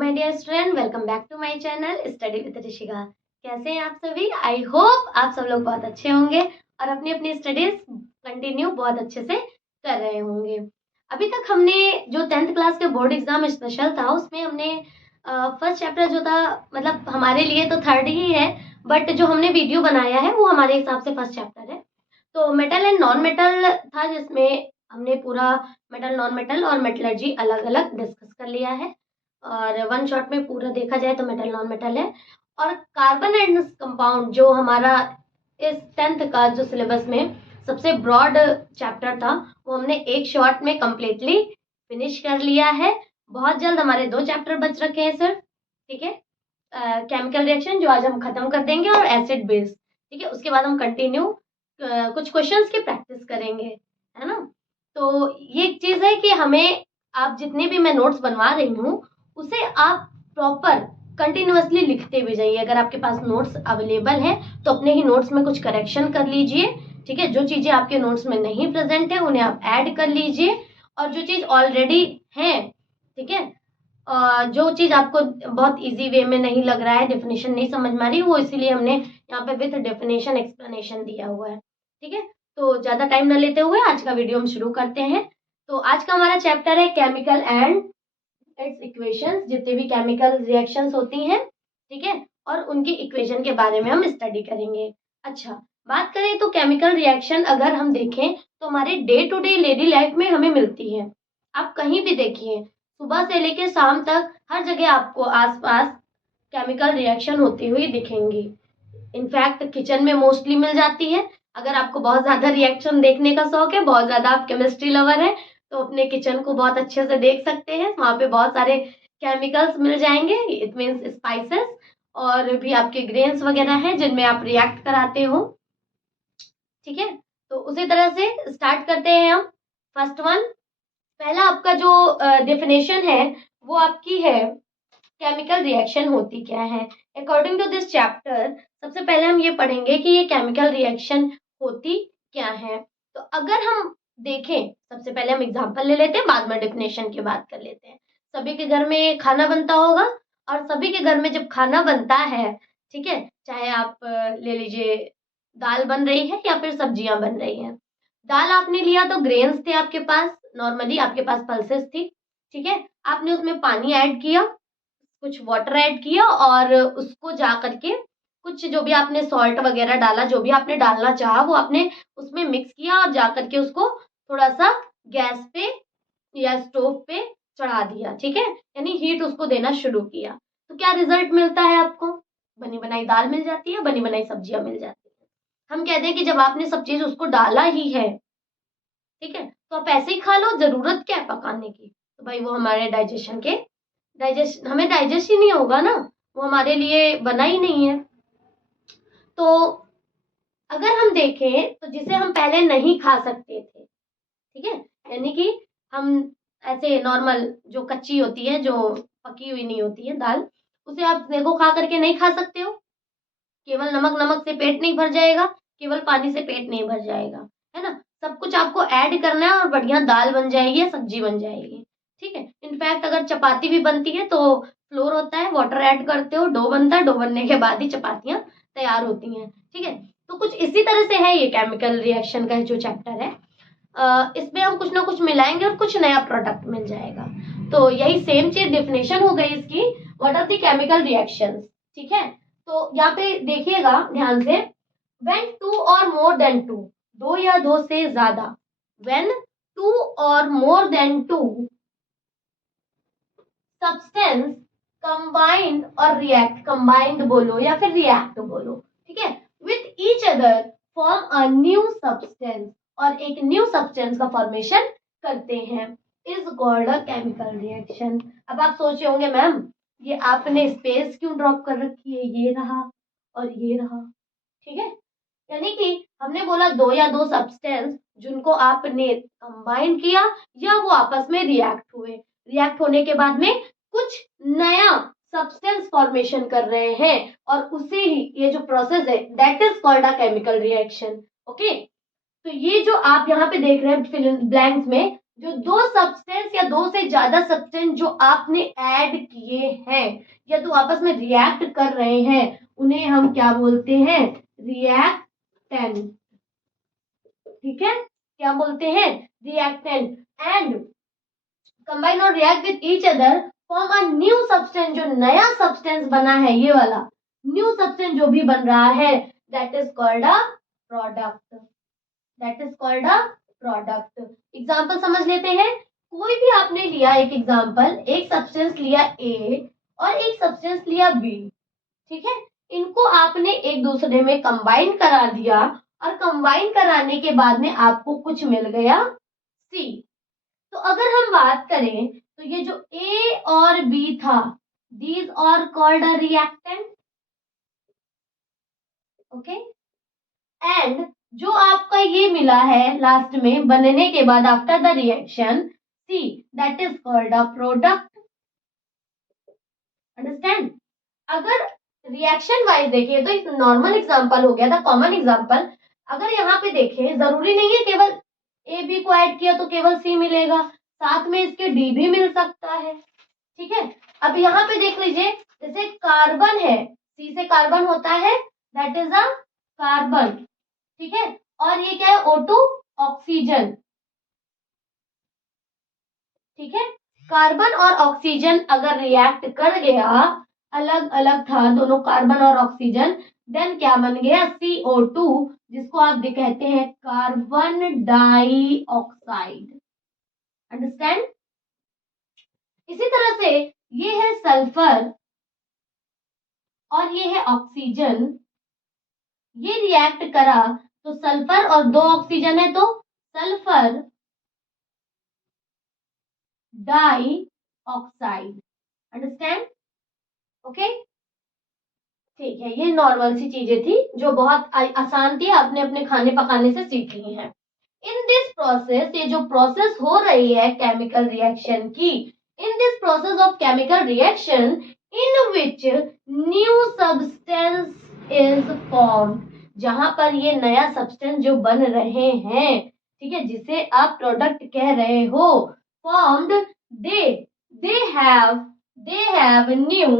My dear student, welcome back to my channel study with Rishika. कैसे हैं आप सभी? आई होप आप सब लोग बहुत अच्छे होंगे और अपनी अपनी स्टडीज कंटिन्यू बहुत अच्छे से कर रहे होंगे। अभी तक हमने जो 10th क्लास के बोर्ड एग्जाम स्पेशल था उसमें हमने फर्स्ट चैप्टर जो था, मतलब हमारे लिए तो थर्ड ही है, बट जो हमने वीडियो बनाया है वो हमारे हिसाब से फर्स्ट चैप्टर है। तो मेटल एंड नॉन मेटल था, जिसमें हमने पूरा मेटल, नॉन मेटल और मेटलर्जी अलग अलग डिस्कस कर लिया है और वन शॉट में पूरा देखा जाए तो मेटल नॉन मेटल है। और कार्बन एंड कंपाउंड जो हमारा इस 10th का जो सिलेबस में सबसे ब्रॉड चैप्टर था वो हमने एक शॉट में कंप्लीटली फिनिश कर लिया है। बहुत जल्द हमारे 2 चैप्टर बच रखे हैं सर, ठीक है। केमिकल रिएक्शन जो आज हम खत्म कर देंगे और एसिड बेस, ठीक है। उसके बाद हम कंटिन्यू कुछ क्वेश्चंस की प्रैक्टिस करेंगे, है ना। तो ये एक चीज है कि हमें, आप जितने भी मैं नोट्स बनवा रही हूँ उसे आप प्रॉपर कंटिन्यूअसली लिखते हुए जाइए। अगर आपके पास नोट्स अवेलेबल हैं तो अपने ही नोट्स में कुछ करेक्शन कर लीजिए, ठीक है। जो चीजें आपके नोट्स में नहीं प्रेजेंट है उन्हें आप ऐड कर लीजिए, और जो चीज ऑलरेडी है, ठीक है, जो चीज आपको बहुत इजी वे में नहीं लग रहा है, डेफिनेशन नहीं समझ में आ रही, वो इसीलिए हमने यहाँ पे विथ डेफिनेशन एक्सप्लेनेशन दिया हुआ है, ठीक है। तो ज्यादा टाइम न लेते हुए आज का वीडियो हम शुरू करते हैं। तो आज का हमारा चैप्टर है केमिकल एंड इट्स इक्वेशंस, जितने भी केमिकल रिएक्शंस होती हैं, ठीक है, और उनकी इक्वेशन के बारे में हम स्टडी करेंगे। अच्छा, बात करें तो केमिकल रिएक्शन अगर हम देखें तो हमारे day to day daily life में हमें मिलती है। आप कहीं भी देखिए, सुबह से लेकर शाम तक हर जगह आपको आसपास केमिकल रिएक्शन होती हुई दिखेंगी। इनफैक्ट किचन में मोस्टली मिल जाती है। अगर आपको बहुत ज्यादा रिएक्शन देखने का शौक है, बहुत ज्यादा आप केमिस्ट्री लवर है, तो अपने किचन को बहुत अच्छे से देख सकते हैं। वहां पे बहुत सारे केमिकल्स मिल जाएंगे, इट मीन्स स्पाइसेस, और भी आपके ग्रेन्स वगैरह हैं जिनमें आप रिएक्ट कराते हो, ठीक है। तो उसी तरह से स्टार्ट करते हैं हम। फर्स्ट वन, पहला आपका जो डेफिनेशन है वो आपकी है केमिकल रिएक्शन होती क्या है। अकॉर्डिंग टू दिस चैप्टर सबसे पहले हम ये पढ़ेंगे कि ये केमिकल रिएक्शन होती क्या है। तो अगर हम देखें, सबसे पहले हम एग्जांपल ले लेते हैं, बाद में डेफिनेशन की बात कर लेते हैं। सभी के घर में खाना बनता होगा, और सभी के घर में जब खाना बनता है, ठीक है, चाहे आप ले लीजिए दाल बन रही है या फिर सब्जियां बन रही हैं। दाल आपने लिया तो ग्रेन्स थे आपके पास, नॉर्मली आपके पास पल्सेस थी, ठीक है। आपने उसमें पानी ऐड किया, कुछ वाटर ऐड किया, और उसको जा करके कुछ जो भी आपने सॉल्ट वगैरह डाला, जो भी आपने डालना चाहा वो आपने उसमें मिक्स किया, और जा करके उसको थोड़ा सा गैस पे या स्टोव पे चढ़ा दिया, ठीक है, यानी हीट उसको देना शुरू किया। तो क्या रिजल्ट मिलता है आपको? बनी बनाई दाल मिल जाती है, बनी बनाई सब्जियां मिल जाती है। हम कहते हैं कि जब आपने सब चीज उसको डाला ही है, ठीक है, तो आप ऐसे ही खा लो, जरूरत क्या है पकाने की। तो भाई वो हमारे डाइजेशन के हमें डाइजेस्ट ही नहीं होगा ना, वो हमारे लिए बना ही नहीं है। तो अगर हम देखें तो जिसे हम पहले नहीं खा सकते थे, ठीक है, यानी कि हम ऐसे नॉर्मल जो कच्ची होती है, जो पकी हुई नहीं होती है दाल, उसे आप देखो खा करके नहीं खा सकते हो। केवल नमक नमक से पेट नहीं भर जाएगा, केवल पानी से पेट नहीं भर जाएगा, है ना। सब कुछ आपको ऐड करना है और बढ़िया दाल बन जाएगी, सब्जी बन जाएगी, ठीक है। इनफैक्ट अगर चपाती भी बनती है तो फ्लोर होता है, वाटर ऐड करते हो, डो बनता है, डो बनने के बाद ही चपातियां तैयार होती हैं, ठीक है। तो कुछ इसी तरह से है ये केमिकल रिएक्शन का जो चैप्टर है। इसमें हम कुछ ना कुछ मिलाएंगे और कुछ नया प्रोडक्ट मिल जाएगा। तो यही सेम चीज डेफिनेशन हो गई इसकी, what are the chemical reactions, ठीक है। तो यहाँ पे देखिएगा ध्यान से, when two or more than two, दो या दो से ज्यादा, when two or more than two substance combined और react, combined बोलो या फिर react बोलो, ठीक है, with each other form a new substance, और एक न्यू सब्सटेंस का फॉर्मेशन करते हैं, is called a chemical reaction. अब आप सोचे होंगे मैम ये आपने स्पेस क्यों ड्रॉप कर रखी है, ये रहा और ये रहा, ठीक है। यानी कि हमने बोला दो या दो सब्सटेंस जिनको आपने कंबाइन किया या वो आपस में रिएक्ट हुए, रिएक्ट होने के बाद में कुछ नया सब्सटेंस फॉर्मेशन कर रहे हैं, और उसे ही ये जो प्रोसेस है that is called a chemical reaction. Okay, तो ये जो आप यहाँ पे देख रहे हैं ब्लैंक्स में, जो दो सब्सटेंस या दो से ज्यादा सब्सटेंस जो आपने ऐड किए हैं या तो आपस में रिएक्ट कर रहे हैं, उन्हें हम क्या बोलते हैं? रिएक्टेंट। ठीक है, क्या बोलते हैं? रिएक्टेंट। एंड कंबाइन और react with each other form a new substance. जो नया सब्सटेंस बना है, ये वाला न्यू सब्सटेंस जो भी बन रहा है, that is called a product. That is called a product. Example समझ लेते हैं। कोई भी आपने लिया एक एग्जाम्पल, एक सब्सटेंस लिया ए और एक सब्सटेंस लिया बी। ठीक है, इनको आपने एक दूसरे में कंबाइन करा दिया और कंबाइन कराने के बाद में आपको कुछ मिल गया सी। तो अगर हम बात करें तो ये जो ए और बी था, these are called a reactant. Okay, and जो आपका ये मिला है लास्ट में बनने के बाद after the reaction C, that is called a product. Understand? अगर रिएक्शन वाइज देखिए तो एक नॉर्मल एग्जांपल हो गया था, कॉमन एग्जांपल। अगर यहाँ पे देखें, जरूरी नहीं है केवल ए बी को ऐड किया तो केवल सी मिलेगा, साथ में इसके डी भी मिल सकता है। ठीक है, अब यहाँ पे देख लीजिए, जैसे कार्बन है, सी से कार्बन होता है, दैट इज अ कार्बन। ठीक है, और ये क्या है? O2, oxygen. ठीक है, कार्बन और ऑक्सीजन अगर रिएक्ट कर गया, अलग अलग था दोनों कार्बन और ऑक्सीजन, देन क्या बन गया? CO2, जिसको आप कहते हैं कार्बन डाइऑक्साइड। अंडरस्टैंड? इसी तरह से ये है सल्फर और ये है ऑक्सीजन, ये रिएक्ट करा तो सल्फर और दो ऑक्सीजन है तो sulphur dioxide. Understand? Okay, ठीक है, ये नॉर्मल सी चीजें थी जो बहुत आसान थी, आपने अपने खाने पकाने से सीख ली हैं। इन दिस प्रोसेस, ये जो प्रोसेस हो रही है केमिकल रिएक्शन की, in this process of chemical reaction in which new substance is form, जहां पर ये नया सब्सटेंस जो बन रहे हैं, ठीक है, जिसे आप प्रोडक्ट कह रहे हो, formed, they they have they have new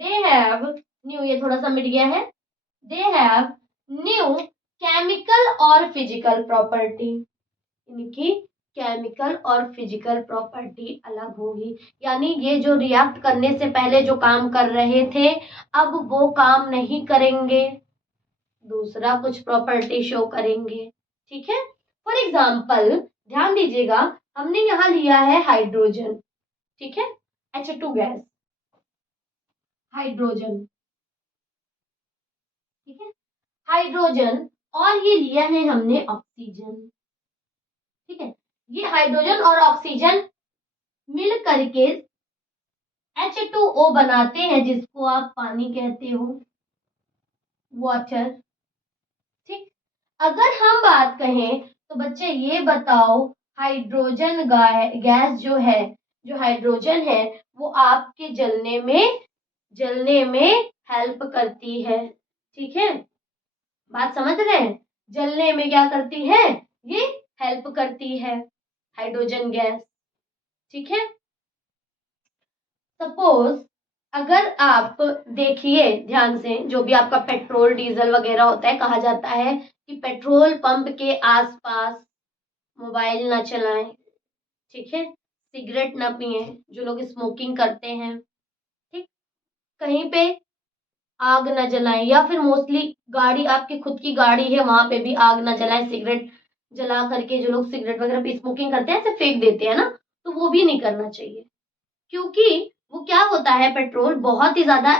they have new, ये थोड़ा सा मिट गया है, दे हैव न्यू केमिकल और फिजिकल प्रॉपर्टी। इनकी केमिकल और फिजिकल प्रॉपर्टी अलग होगी, यानी ये जो रिएक्ट करने से पहले जो काम कर रहे थे, अब वो काम नहीं करेंगे, दूसरा कुछ प्रॉपर्टी शो करेंगे। ठीक है, फॉर एग्जाम्पल ध्यान दीजिएगा, हमने यहाँ लिया है हाइड्रोजन। ठीक है, H2 गैस, हाइड्रोजन। ठीक है, हाइड्रोजन, और ये लिया है हमने ऑक्सीजन। ठीक है, ये हाइड्रोजन और ऑक्सीजन मिल करके H2O बनाते हैं, जिसको आप पानी कहते हो, वाटर। ठीक, अगर हम बात कहें तो बच्चे ये बताओ, हाइड्रोजन गैस जो है, जो हाइड्रोजन है, वो आपके जलने में हेल्प करती है। ठीक है, बात समझ रहे हैं? जलने में क्या करती है? ये हेल्प करती है, हाइड्रोजन गैस। ठीक है, सपोज अगर आप देखिए ध्यान से, जो भी आपका पेट्रोल डीजल वगैरह होता है, कहा जाता है कि पेट्रोल पंप के आसपास मोबाइल ना चलाएं। ठीक है, सिगरेट ना पिए, जो लोग स्मोकिंग करते हैं। ठीक, कहीं पे आग ना जलाएं, या फिर मोस्टली गाड़ी, आपकी खुद की गाड़ी है, वहां पे भी आग ना जलाएं। सिगरेट जला करके जो लोग सिगरेट वगैरह पे स्मोकिंग करते हैं, ऐसे फेंक देते हैं ना, तो वो भी नहीं करना चाहिए, क्योंकि वो क्या होता है, पेट्रोल बहुत ही ज्यादा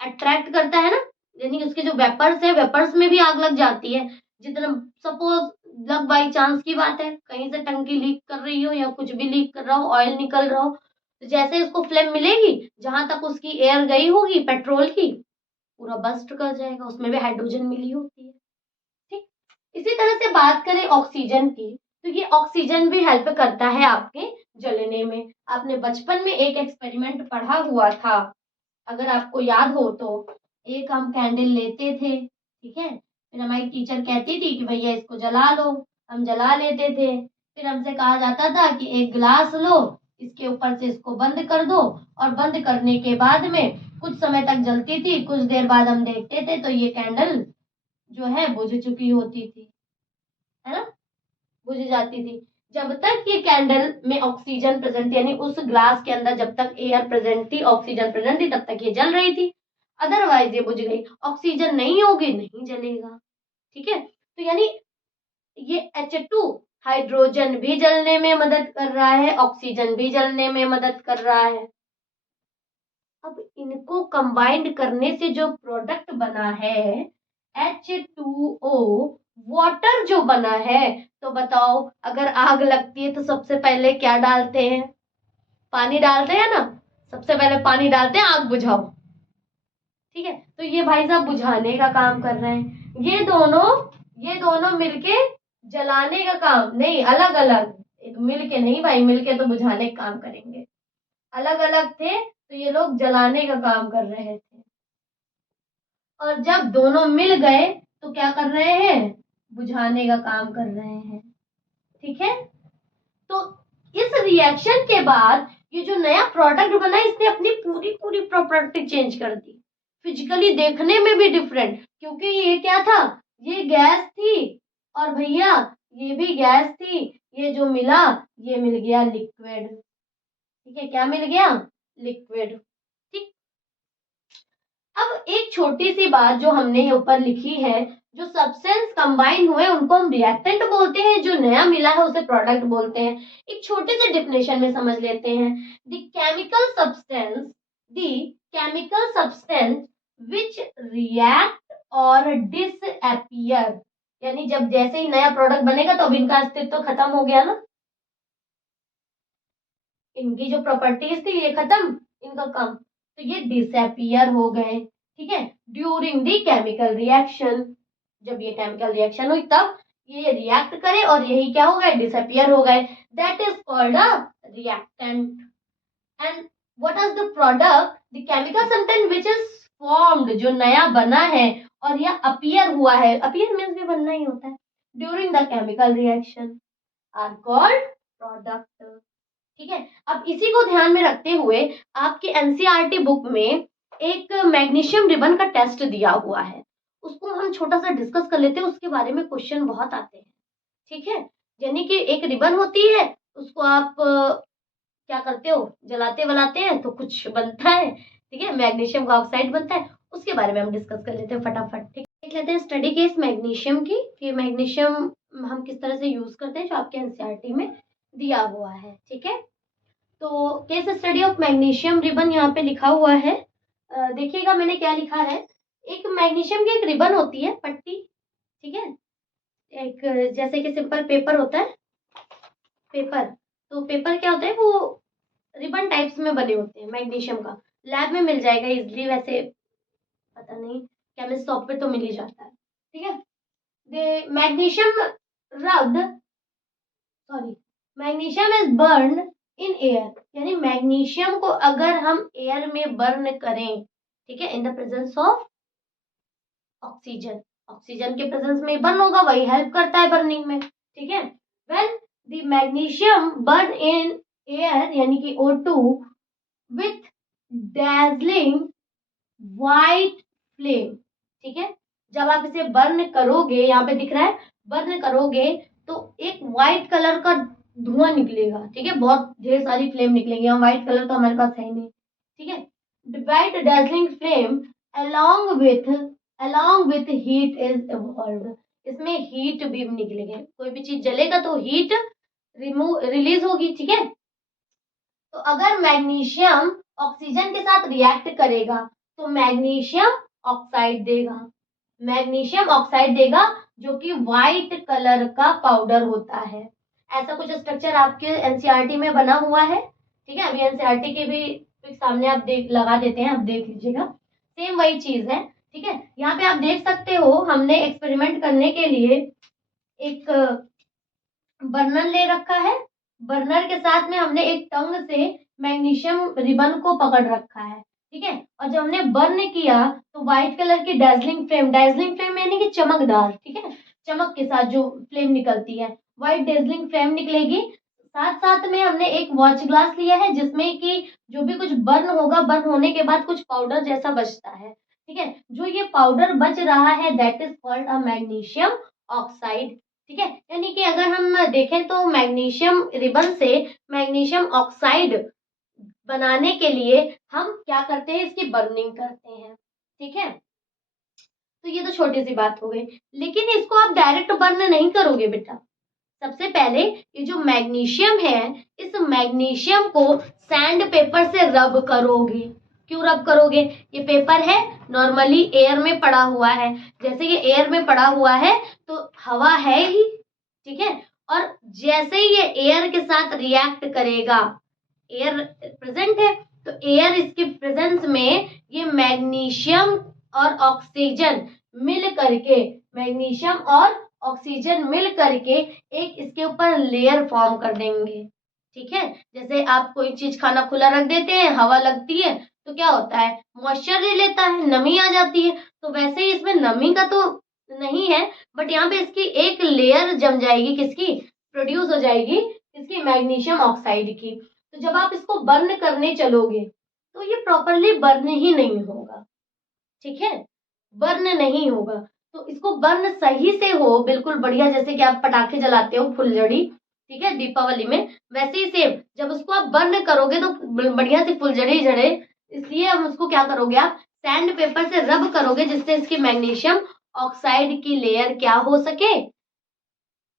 अट्रैक्ट करता है ना, यानी उसके जो वेपर्स है, वेपर्स में भी आग लग जाती है। जितना सपोज लग बाई चांस की बात है, कहीं से टंकी लीक कर रही हो या कुछ भी लीक कर रहा हो, ऑयल निकल रहा हो, तो जैसे उसको फ्लेम मिलेगी, जहां तक उसकी एयर गई होगी पेट्रोल की, पूरा बस्ट कर जाएगा, उसमें भी हाइड्रोजन मिली होती है। ठीक, इसी तरह से बात करें ऑक्सीजन की, तो ये ऑक्सीजन भी हेल्प करता है आपके जलने में। आपने बचपन में एक एक्सपेरिमेंट पढ़ा हुआ था, अगर आपको याद हो तो, एक हम कैंडल लेते थे, ठीक है, फिर हमारी टीचर कहती थी कि भैया इसको जला लो, हम जला लेते थे, फिर हमसे कहा जाता था कि एक गिलास लो, इसके ऊपर से इसको बंद कर दो, और बंद करने के बाद में कुछ समय तक जलती थी, कुछ देर बाद हम देखते थे तो ये कैंडल जो है बुझ चुकी होती थी, है ना, बुझ जाती थी। जब तक ये कैंडल में ऑक्सीजन प्रेजेंट, यानी उस ग्लास के अंदर जब तक एयर प्रेजेंट थी, ऑक्सीजन प्रेजेंट थी, तब तक ये जल रही थी। अदरवाइज ये बुझ गई, ऑक्सीजन नहीं होगी नहीं जलेगा। ठीक है, तो यानी ये H2 हाइड्रोजन भी जलने में मदद कर रहा है, ऑक्सीजन भी जलने में मदद कर रहा है। अब इनको कंबाइंड करने से जो प्रोडक्ट बना है H2O, वाटर जो बना है, तो बताओ अगर आग लगती है तो सबसे पहले क्या डालते हैं? पानी डालते हैं ना, सबसे पहले पानी डालते हैं, आग बुझाओ। ठीक है, तो ये भाई साहब बुझाने का काम कर रहे हैं। ये दोनों मिलके जलाने का काम नहीं, अलग अलग, मिलके नहीं भाई, मिलके तो बुझाने का काम करेंगे, अलग अलग थे तो ये लोग जलाने का काम कर रहे थे। और जब दोनों मिल गए तो क्या कर रहे हैं? बुझाने का काम कर रहे हैं। ठीक है, तो इस रिएक्शन के बाद ये जो नया प्रोडक्ट बना, इसने अपनी पूरी पूरी प्रॉपर्टी चेंज कर दी, फिजिकली देखने में भी डिफरेंट, क्योंकि ये क्या था? ये गैस थी, और भैया ये भी गैस थी, ये जो मिला ये मिल गया लिक्विड। ठीक है, क्या मिल गया? लिक्विड। ठीक, अब एक छोटी सी बात जो हमने ऊपर लिखी है, जो सब्सटेंस कंबाइन हुए उनको हम रिएक्टेंट बोलते हैं, जो नया मिला है उसे प्रोडक्ट बोलते हैं। एक छोटे से डिफिनेशन में समझ लेते हैं। The chemical substance which react और डिसअपियर, यानी जब जैसे ही नया प्रोडक्ट बनेगा तो अब इनका अस्तित्व तो खत्म हो गया ना, इनकी जो प्रॉपर्टीज थी ये खत्म, इनका काम, तो ये डिसअपियर हो गए। ठीक है, ड्यूरिंग द केमिकल रिएक्शन, जब ये केमिकल रिएक्शन हुई तब ये रिएक्ट करे और यही क्या हो गए? डिसअपियर हो गए। That is called a reactant. And what is the product? The chemical substance which is formed, जो नया बना है और यह अपीयर हुआ है, अपीयर मींस भी बनना ही होता है, during the chemical reaction are called product. ठीक है, अब इसी को ध्यान में रखते हुए आपके एनसीईआरटी बुक में एक मैग्नीशियम रिबन का टेस्ट दिया हुआ है, उसको हम छोटा सा डिस्कस कर लेते हैं, उसके बारे में क्वेश्चन बहुत आते हैं। ठीक है, यानी कि एक रिबन होती है, उसको आप क्या करते हो? जलाते वलाते हैं तो कुछ बनता है। ठीक है, मैग्नीशियम का ऑक्साइड बनता है, उसके बारे में हम डिस्कस कर लेते हैं फटाफट। ठीक, देख लेते हैं स्टडी केस मैग्नीशियम की, कि मैग्नीशियम हम किस तरह से यूज करते हैं, जो आपके एनसीईआरटी में दिया हुआ है। ठीक है, तो case study of magnesium ribbon यहाँ पे लिखा हुआ है। देखिएगा मैंने क्या लिखा है। एक मैग्नीशियम की एक रिबन होती है, पट्टी। ठीक है, एक जैसे कि सिंपल पेपर होता है, पेपर, तो पेपर क्या होता है, वो रिबन टाइप्स में बने होते हैं मैग्नीशियम का। लैब में मिल जाएगा इजिली, वैसे पता नहीं, केमिस्ट शॉप पे तो मिल ही जाता है। ठीक है, the magnesium rubbed, sorry, magnesium is burn in air, यानी मैग्नीशियम को अगर हम एयर में बर्न करें, ठीक है, in the presence of oxygen, oxygen के प्रेजेंस में बर्न होगा, वही हेल्प करता है बर्निंग में। ठीक है, when the magnesium burn in air, यानी कि O2 with dazzling white flame. ठीक है, जब आप इसे बर्न करोगे, यहाँ पे दिख रहा है, बर्न करोगे तो एक व्हाइट कलर का धुआं निकलेगा। ठीक है, बहुत ढेर सारी फ्लेम निकलेंगी, यहाँ व्हाइट कलर तो हमारे पास है ही नहीं। ठीक है, white dazzling flame along with heat is evolved, इसमें हीट भी निकलेगी, कोई भी चीज जलेगा तो हीट रिलीज होगी। ठीक है, तो अगर मैग्नीशियम ऑक्सीजन के साथ रिएक्ट करेगा तो मैग्नीशियम ऑक्साइड देगा, मैग्नीशियम ऑक्साइड देगा, जो कि व्हाइट कलर का पाउडर होता है। ऐसा कुछ स्ट्रक्चर आपके एनसीईआरटी में बना हुआ है। ठीक है, अभी एनसीईआरटी के भी सामने आप देख लगा देते हैं, आप देख लीजिएगा, सेम वही चीज है। ठीक है, यहाँ पे आप देख सकते हो, हमने एक्सपेरिमेंट करने के लिए एक बर्नर ले रखा है, बर्नर के साथ में हमने एक टंग से मैग्नीशियम रिबन को पकड़ रखा है। ठीक है, और जब हमने बर्न किया तो व्हाइट कलर की डैजलिंग फ्लेम यानी कि चमकदार, ठीक है, चमक के साथ जो फ्लेम निकलती है व्हाइट डेजलिंग फ्लेम निकलेगी। साथ साथ में हमने एक वॉच ग्लास लिया है जिसमें कि जो भी कुछ बर्न होगा, बर्न होने के बाद कुछ पाउडर जैसा बचता है, ठीक है। जो ये पाउडर बच रहा है that is called a magnesium oxide, ठीक है। यानी कि अगर हम देखें तो मैग्नीशियम रिबन से मैग्नीशियम ऑक्साइड बनाने के लिए हम क्या करते हैं, इसकी बर्निंग करते हैं, ठीक है। तो ये तो छोटी सी बात हो गई, लेकिन इसको आप डायरेक्ट बर्न नहीं करोगे बेटा। सबसे पहले ये जो मैग्नीशियम है, इस मैग्नीशियम को सैंड पेपर से रब करोगे। क्यों रब करोगे? ये पेपर है, नॉर्मली एयर में पड़ा हुआ है, जैसे ये एयर में पड़ा हुआ है तो हवा है ही, ठीक है। और जैसे ही ये एयर के साथ रिएक्ट करेगा, एयर प्रेजेंट है तो एयर इसके प्रेजेंस में ये मैग्नीशियम और ऑक्सीजन मिल करके, मैग्नीशियम और ऑक्सीजन मिल करके एक इसके ऊपर लेयर फॉर्म कर देंगे, ठीक है। जैसे आप कोई चीज खाना खुला रख देते हैं, हवा लगती है तो क्या होता है, मॉइस्चर ले लेता है, नमी आ जाती है। तो वैसे ही इसमें नमी का तो नहीं है, बट यहाँ पे इसकी एक लेयर जम जाएगी, किसकी प्रोड्यूस हो जाएगी, इसकी मैग्नीशियम ऑक्साइड की। तो जब आप इसको बर्न करने चलोगे तो ये प्रॉपरली बर्न ही नहीं होगा, ठीक है, बर्न नहीं होगा। तो इसको बर्न सही से हो, बिल्कुल बढ़िया, जैसे कि आप पटाखे जलाते हो फुलझड़ी, ठीक है, दीपावली में, वैसे ही सेम जब उसको आप बर्न करोगे तो बढ़िया से फुलझड़ी जड़े। इसलिए हम उसको क्या करोगे, आप सैंड पेपर से रब करोगे जिससे इसकी मैग्नीशियम ऑक्साइड की लेयर क्या हो सके,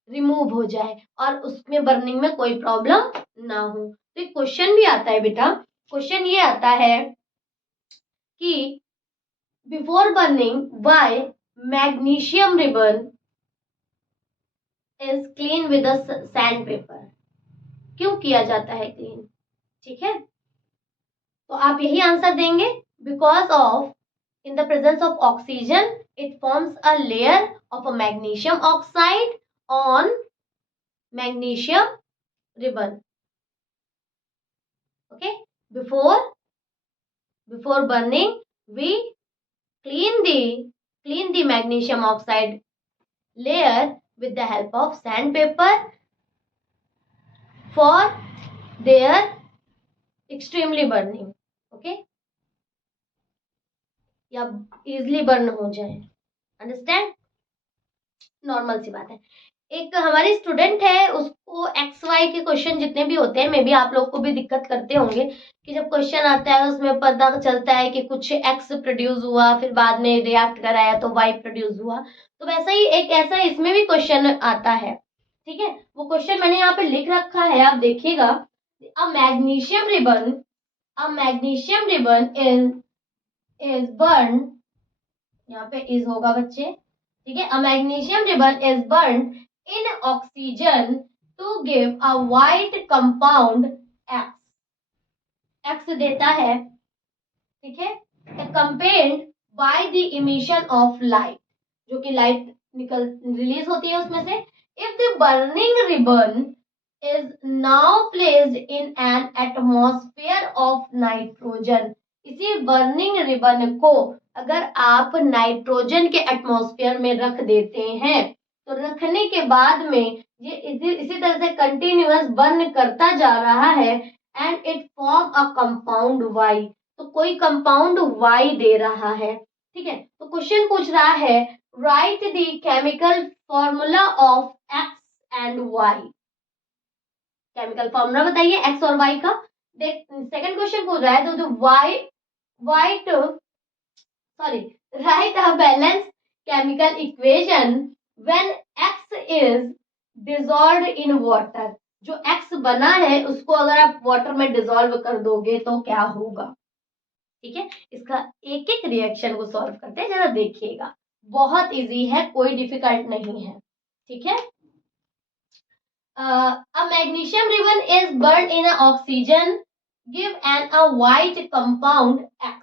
रिमूव हो जाए और उसमें बर्निंग में कोई प्रॉब्लम ना हो। तो एक क्वेश्चन भी आता है बेटा, क्वेश्चन ये आता है कि before burning why magnesium ribbon is clean with sand paper, क्यों किया जाता है क्लीन, ठीक है। तो आप यही आंसर देंगे, because of in the presence of oxygen it forms a layer of a magnesium oxide on magnesium ribbon, okay. Before burning we clean the magnesium oxide layer with the help of sandpaper for their extremely burning, okay, या easily burn हो जाए, understand, normal सी बात है। एक हमारी student है, उसको x Y के क्वेश्चन जितने भी होते हैं, मे बी आप लोग को भी दिक्कत करते होंगे कि जब क्वेश्चन आता है उसमें पता चलता है कि कुछ एक्स प्रोड्यूस हुआ, फिर बाद में रिएक्ट कराया तो वाई प्रोड्यूस हुआ। तो वैसा ही एक ऐसा इसमें भी क्वेश्चन आता है, ठीक है। वो क्वेश्चन मैंने यहाँ पे लिख रखा है, आप देखिएगा। A magnesium ribbon is burn, यहाँ पे इज होगा बच्चे, ठीक है। A magnesium ribbon is burn in oxygen to give a white compound X, X देता है, ठीक है, accompanied by the emission of light, जो कि लाइट निकल रिलीज होती है उसमें से। If the burning ribbon is now placed in an atmosphere of nitrogen, इसी बर्निंग रिबन को अगर आप नाइट्रोजन के एटमॉस्फेयर में रख देते हैं तो रखने के बाद में ये इसी तरह से कंटिन्यूअस बर्न करता जा रहा है and it form a compound Y, तो कोई कंपाउंड वाई दे रहा है, ठीक है। तो क्वेश्चन पूछ रहा है write the chemical formula of X and Y, chemical formula बताइए एक्स और वाई का। सेकंड क्वेश्चन पूछ रहा है तो जो write a balanced chemical equation when x is dissolved in water, जो x बना है उसको अगर आप वाटर में डिसॉल्व कर दोगे तो क्या होगा, ठीक है। इसका एक एक रिएक्शन को सॉल्व करते हैं, जरा देखिएगा, बहुत इजी है, कोई डिफिकल्ट नहीं है, ठीक है। A magnesium ribbon is burned in oxygen give an a white compound X,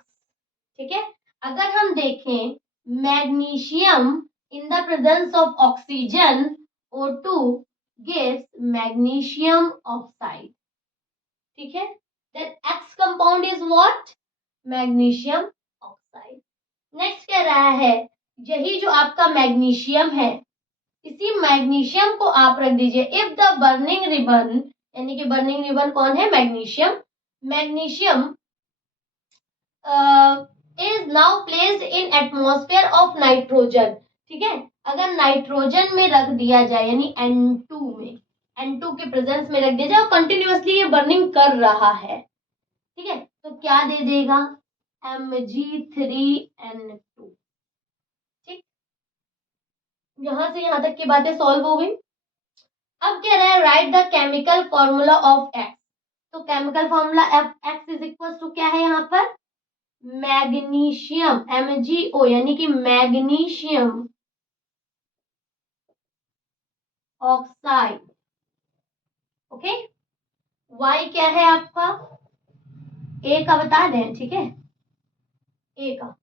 ठीक है। अगर हम देखें magnesium in the presence of oxygen O2 gives magnesium oxide, ठीक है। then X compound is what, magnesium oxide. Next कह रहा है यही जो आपका मैग्नीशियम है इसी मैग्नीशियम को आप रख दीजिए। इफ द बर्निंग रिबन, यानी कि बर्निंग रिबन कौन है? Magnesium. Magnesium is now placed in atmosphere of nitrogen, ठीक है, अगर नाइट्रोजन में रख दिया जाए यानी N2 में, N2 के प्रेजेंस में रख दिया जाए और कंटिन्यूअसली ये बर्निंग कर रहा है, ठीक है, तो क्या दे देगा? Mg3N2। ठीक, यहां से यहां तक की बातें सॉल्व हो गई। अब कह रहा है write the chemical formula of X. तो chemical formula X is equal to क्या है यहाँ पर? मैग्नीशियम, MgO, यानी कि मैग्नीशियम ऑक्साइड। ओके, वाई क्या है आपका? ए का बता दें, ठीक है, ए का,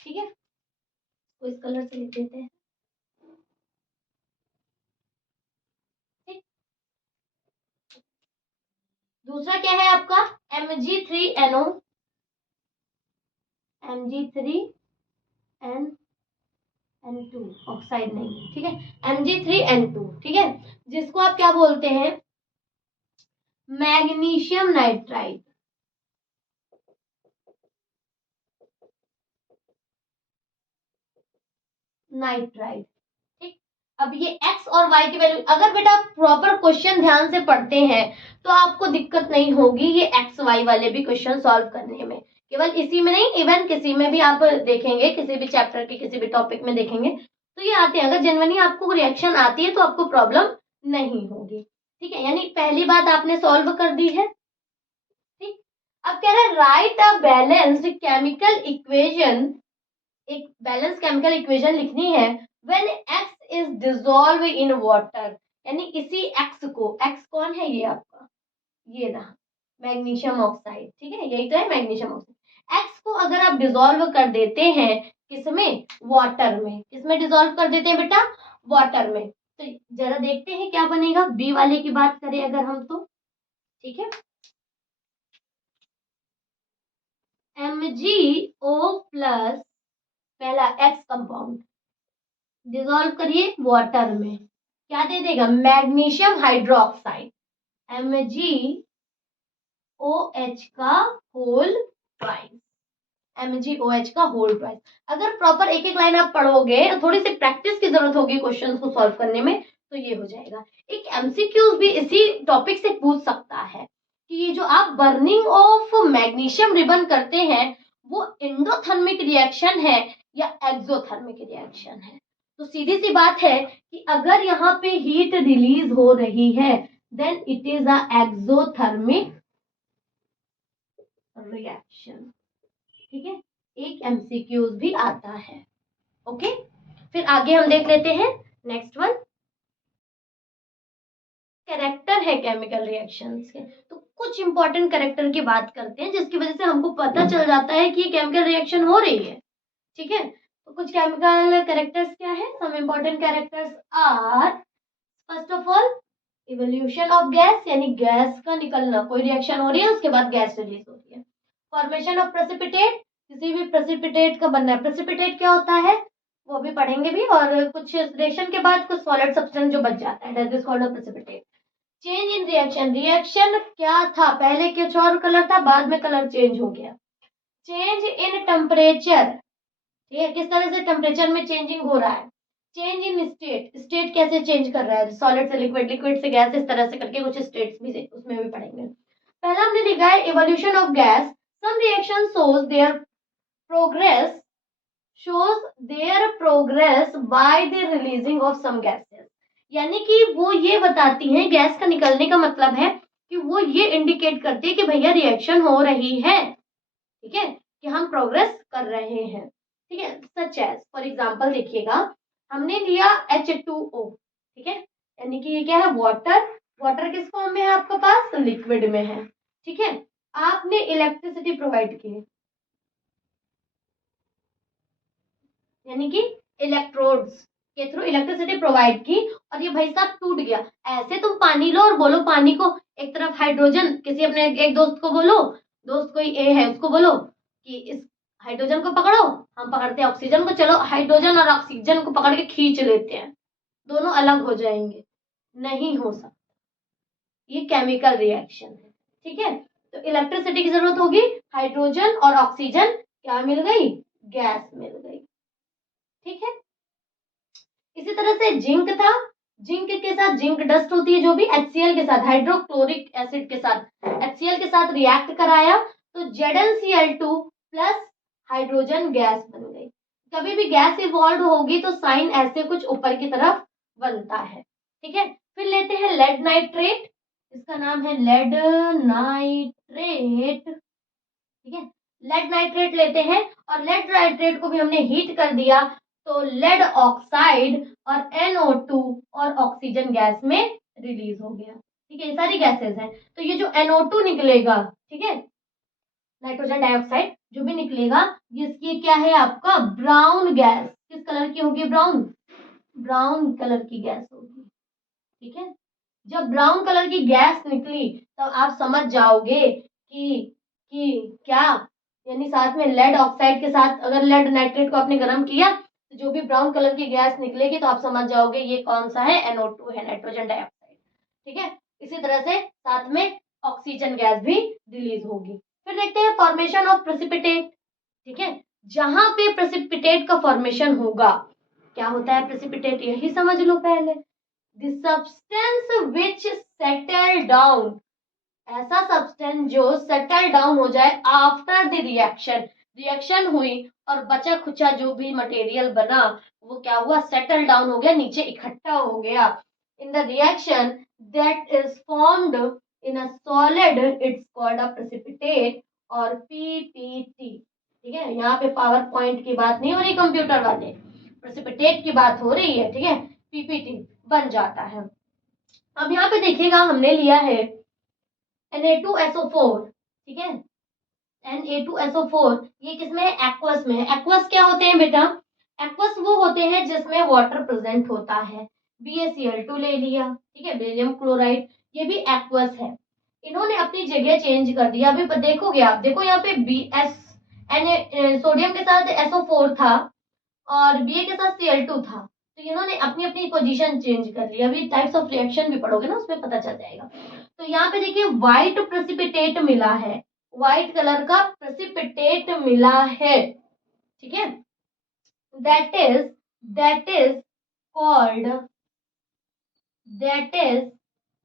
ठीक है, तो इस कलर से लिख देते हैं। ठीक, दूसरा क्या है आपका? Mg3NO, Mg3N2 ऑक्साइड नहीं है, ठीक है, Mg3N2, ठीक है, जिसको आप क्या बोलते हैं? Magnesium nitride. नाइट्राइड, ठीक। अब ये एक्स और वाई की वैल्यू, अगर बेटा आप प्रॉपर क्वेश्चन ध्यान से पढ़ते हैं तो आपको दिक्कत नहीं होगी ये एक्स वाई वाले भी क्वेश्चन सॉल्व करने में। केवल इसी में नहीं, इवन किसी में भी आप देखेंगे, किसी भी चैप्टर के किसी भी टॉपिक में देखेंगे तो ये आते हैं। अगर जनरली आपको रिएक्शन आती है तो आपको प्रॉब्लम नहीं होगी, ठीक है, यानी पहली बात आपने सॉल्व कर दी है। ठीक, अब कह रहे हैं right a balanced chemical equation, एक बैलेंस केमिकल इक्वेशन लिखनी है when x is dissolve in water, यानी इसी एक्स को, एक्स कौन है? ये आपका, ये रहा मैग्नीशियम ऑक्साइड, ठीक है, यही तो है मैग्नीशियम ऑक्साइड। एक्स को अगर आप डिसॉल्व कर देते हैं किसमें? वाटर में। किसमें डिसॉल्व कर देते हैं बेटा? वाटर में। तो जरा देखते हैं क्या बनेगा। बी वाले की बात करें अगर हम तो, ठीक है, MgO प्लस पहला एक्स कंपाउंड डिसॉल्व करिए वाटर में, क्या दे देगा? मैग्नीशियम हाइड्रोक्साइड, MgOH का होल ट्वाइस, MgOH का होल ट्वाइस। अगर प्रॉपर एक एक लाइन आप पढ़ोगे, थोड़ी सी प्रैक्टिस की जरूरत होगी क्वेश्चंस को सॉल्व करने में, तो ये हो जाएगा। एक एमसीक्यूज भी इसी टॉपिक से पूछ सकता है कि ये जो आप बर्निंग ऑफ मैग्नीशियम रिबन करते हैं वो एंडोथर्मिक रिएक्शन है या एक्सोथर्मिक रिएक्शन है। तो सीधी सी बात है कि अगर यहाँ पे हीट रिलीज हो रही है then it is a exothermic reaction, ठीक है, एक एमसीक्यूज भी आता है। ओके, फिर आगे हम देख लेते हैं नेक्स्ट वन, कैरेक्टर है केमिकल रिएक्शंस के। तो कुछ इंपॉर्टेंट कैरेक्टर की बात करते हैं जिसकी वजह से हमको पता चल जाता है कि केमिकल रिएक्शन हो रही है, ठीक है। तो कुछ केमिकल कैरेक्टर्स क्या है? Some important characters are, first of all evolution of gas, यानी गैस का निकलना, कोई रिएक्शन हो रही है उसके बाद गैस रिलीज हो रही है। फॉर्मेशन ऑफ प्रेसिपिटेट, किसी भी प्रेसिपिटेट का बनना है। प्रेसिपिटेट क्या होता है वो भी पढ़ेंगे भी, और कुछ रिएक्शन के बाद कुछ सॉलिड सब्सटेंस जो बच जाता है, that is called a precipitate. Change in reaction, reaction क्या था? पहले कुछ और कलर था, बाद में कलर चेंज हो गया। चेंज इन टेम्परेचर, ठीक है, किस तरह से टेम्परेचर में चेंजिंग हो रहा है। चेंज इन स्टेट, स्टेट कैसे चेंज कर रहा है, सॉलिड से लिक्विड, लिक्विड से गैस, इस तरह से करके कुछ स्टेट्स भी उसमें भी पढ़ेंगे। पहला हमने लिखा है evolution of gas, some reaction shows their progress by the releasing of some gases, यानी कि वो ये बताती हैं, गैस का निकलने का मतलब है कि वो ये इंडिकेट करती है कि भैया रिएक्शन हो रही है, ठीक है, कि हम प्रोग्रेस कर रहे हैं, ठीक है। सच एज फॉर एग्जांपल देखिएगा, हमने लिया H2O, ठीक है, यानी कि ये क्या है? वाटर। वाटर किस फॉर्म में है आपके पास? लिक्विड में है, ठीक है। आपने इलेक्ट्रिसिटी प्रोवाइड की, यानी कि इलेक्ट्रोड्स के थ्रू इलेक्ट्रिसिटी प्रोवाइड की, और ये भाई साहब टूट गया। ऐसे तुम पानी लो और बोलो पानी को, एक तरफ हाइड्रोजन, किसी अपने एक दोस्त को बोलो, दोस्त कोई ए है उसको बोलो कि इस हाइड्रोजन को पकड़ो, हम पकड़ते हैं ऑक्सीजन को, चलो हाइड्रोजन और ऑक्सीजन को पकड़ के खींच लेते हैं, दोनों अलग हो जाएंगे, नहीं हो सकता। ये केमिकल रिएक्शन है, ठीक है। तो इलेक्ट्रिसिटी की जरूरत होगी, हाइड्रोजन और ऑक्सीजन क्या मिल गई, गैस मिल गई, ठीक है। इसी तरह से जिंक था, जिंक के साथ जिंक डस्ट होती है जो भी HCl के साथ, हाइड्रोक्लोरिक एसिड के साथ HCl के साथ रिएक्ट कराया तो ZnCl2 प्लस हाइड्रोजन गैस बन गई। कभी भी गैस इवॉल्व होगी तो साइन ऐसे कुछ ऊपर की तरफ बनता है, ठीक है। फिर लेते हैं लेड नाइट्रेट, इसका नाम है लेड नाइट्रेट, ठीक है। लेड नाइट्रेट लेते हैं और लेड नाइट्रेट को भी हमने हीट कर दिया तो लेड ऑक्साइड और NO2 और ऑक्सीजन गैस में रिलीज हो गया, ठीक है। ये सारी गैसेस हैं, तो ये जो NO2 निकलेगा, ठीक है, नाइट्रोजन डाइऑक्साइड जो भी निकलेगा, इसकी क्या है आपका ब्राउन गैस, किस कलर की होगी, ब्राउन, ब्राउन कलर की गैस होगी, ठीक है। जब ब्राउन कलर की गैस निकली तब आप समझ जाओगे कि क्या, यानी साथ में लेड ऑक्साइड के साथ अगर लेड नाइट्रेट को आपने गर्म किया तो जो भी ब्राउन कलर की गैस निकलेगी तो आप समझ जाओगे ये कौन सा है, NO2 है, नाइट्रोजन डाइऑक्साइड, ठीक है। इसी तरह से साथ में ऑक्सीजन गैस भी रिलीज होगी। फिर देखते हैं फॉर्मेशन ऑफ प्रेसिपिटेट, ठीक है। जहां पे प्रेसिपिटेट का फॉर्मेशन होगा, क्या होता है प्रेसिपिटेट, यही समझ लो पहले, the substance which settle down, ऐसा सब्सटेंस जो सेटल डाउन हो जाए आफ्टर द रिएक्शन, रिएक्शन हुई और बचा खुचा जो भी मटेरियल बना वो क्या हुआ, सेटल डाउन हो गया, नीचे इकट्ठा हो गया। इन the reaction that is formed in a solid it's called a precipitate और PPT, ठीक है। यहाँ पे पावर पॉइंट की बात नहीं हो रही, कंप्यूटर वाले, प्रेसिपिटेट की बात हो रही है, ठीक है। PPT बन जाता है। अब यहाँ पे देखिएगा हमने लिया है Na2SO4, ठीक है, Na2SO4, ये किसमें है, एक्वस में है। एक्वस क्या होते हैं बेटा, एक्वस वो होते हैं जिसमें वाटर प्रेजेंट होता है। BaCl2 ले लिया, ठीक है, बेरियम क्लोराइड, ये भी एक्वस है। इन्होंने अपनी जगह चेंज कर दिया। अभी देखोगे आप, देखो यहाँ पे सोडियम के साथ SO4 था और Ba के साथ Cl2 था, तो इन्होंने अपनी अपनी पोजीशन चेंज कर ली। अभी टाइप्स ऑफ रिएक्शन भी पढ़ोगे ना, उसमें पता चल जाएगा। तो यहाँ पे देखिए व्हाइट प्रेसिपिटेट मिला है, व्हाइट कलर का प्रेसिपिटेट मिला है, ठीक है। दैट इज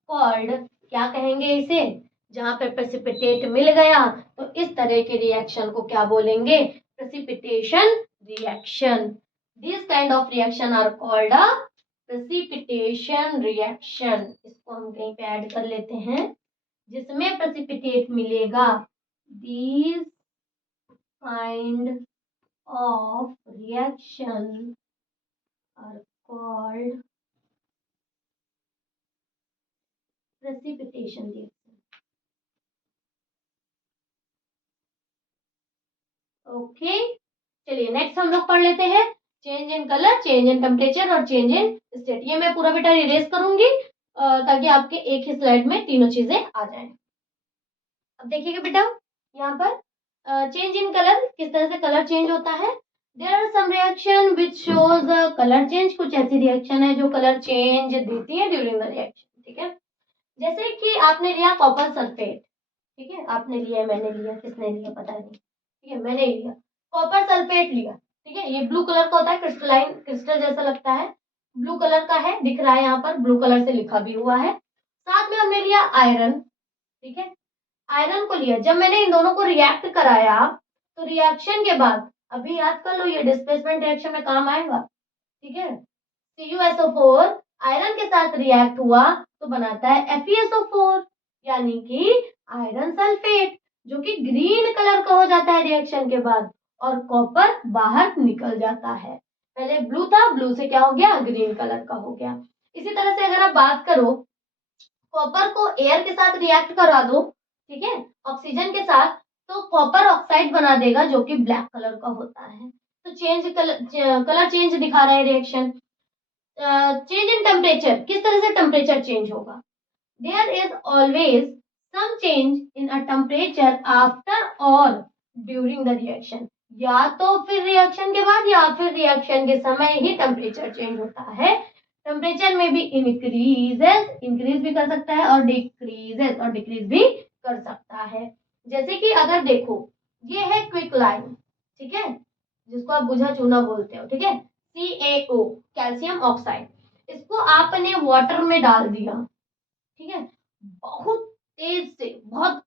कॉल्ड, क्या कहेंगे इसे, जहां पे प्रेसिपिटेट मिल गया तो इस तरह के रिएक्शन को क्या बोलेंगे, precipitation reaction. This kind of reaction are called a precipitation reaction. इसको हम कहीं पे ऐड कर लेते हैं, जिसमें प्रेसिपिटेट मिलेगा। These kind of reaction are called precipitation reaction. Okay, चलिए नेक्स्ट हम लोग पढ़ लेते हैं change in colour, change in temperature और चेंज इन स्टेट। ये मैं पूरा बेटा इरेज करूंगी ताकि आपके एक ही स्लाइड में तीनों चीजें आ जाएं। अब देखिएगा बेटा, यहाँ पर चेंज इन कलर, किस तरह से कलर चेंज होता है। There are some reaction which shows colour change, कुछ ऐसी रिएक्शन है जो कलर चेंज देती है ड्यूरिंग द रिएक्शन, ठीक है। जैसे कि आपने लिया कॉपर सल्फेट, ठीक है, आपने लिया, मैंने लिया, किसने लिया पता नहीं, ठीक है, मैंने लिया कॉपर सल्फेट लिया, ठीक है। ये ब्लू कलर का होता है, क्रिस्टलाइन, क्रिस्टल जैसा लगता है, ब्लू कलर का है, दिख रहा है यहाँ पर, ब्लू कलर से लिखा भी हुआ है। साथ में हमने लिया आयरन, ठीक है, आयरन को लिया। जब मैंने इन दोनों को रिएक्ट कराया तो रिएक्शन के बाद, अभी याद कर लो, ये डिस्प्लेसमेंट रिएक्शन में काम आएगा, ठीक है। CuSO4 आयरन के साथ रिएक्ट हुआ तो बनाता है FeSO4, यानी कि आयरन सल्फेट, जो कि ग्रीन कलर का हो जाता है रिएक्शन के बाद और कॉपर बाहर निकल जाता है। पहले ब्लू था, ब्लू से क्या हो गया, ग्रीन कलर का हो गया। इसी तरह से अगर आप बात करो, कॉपर को एयर के साथ रिएक्ट करा दो, ठीक है, ऑक्सीजन के साथ, तो कॉपर ऑक्साइड बना देगा जो कि ब्लैक कलर का होता है। तो चेंज कलर चेंज दिखा रहा है रिएक्शन। चेंज इन टेम्परेचर, किस तरह से टेम्परेचर चेंज होगा, there is always some change in a temperature after और ड्यूरिंग द रिएक्शन, या तो फिर रिएक्शन के बाद या फिर रिएक्शन के समय ही टेम्परेचर चेंज होता है। टेम्परेचर में भी इंक्रीज भी कर सकता है और डिक्रीज भी कर सकता है। जैसे कि अगर देखो ये है क्विक लाइम, ठीक है, जिसको आप बुझा चूना बोलते हो, ठीक है, CaO कैल्शियम ऑक्साइड, इसको आपने वाटर में डाल दिया, ठीक है, बहुत तेज से बहुत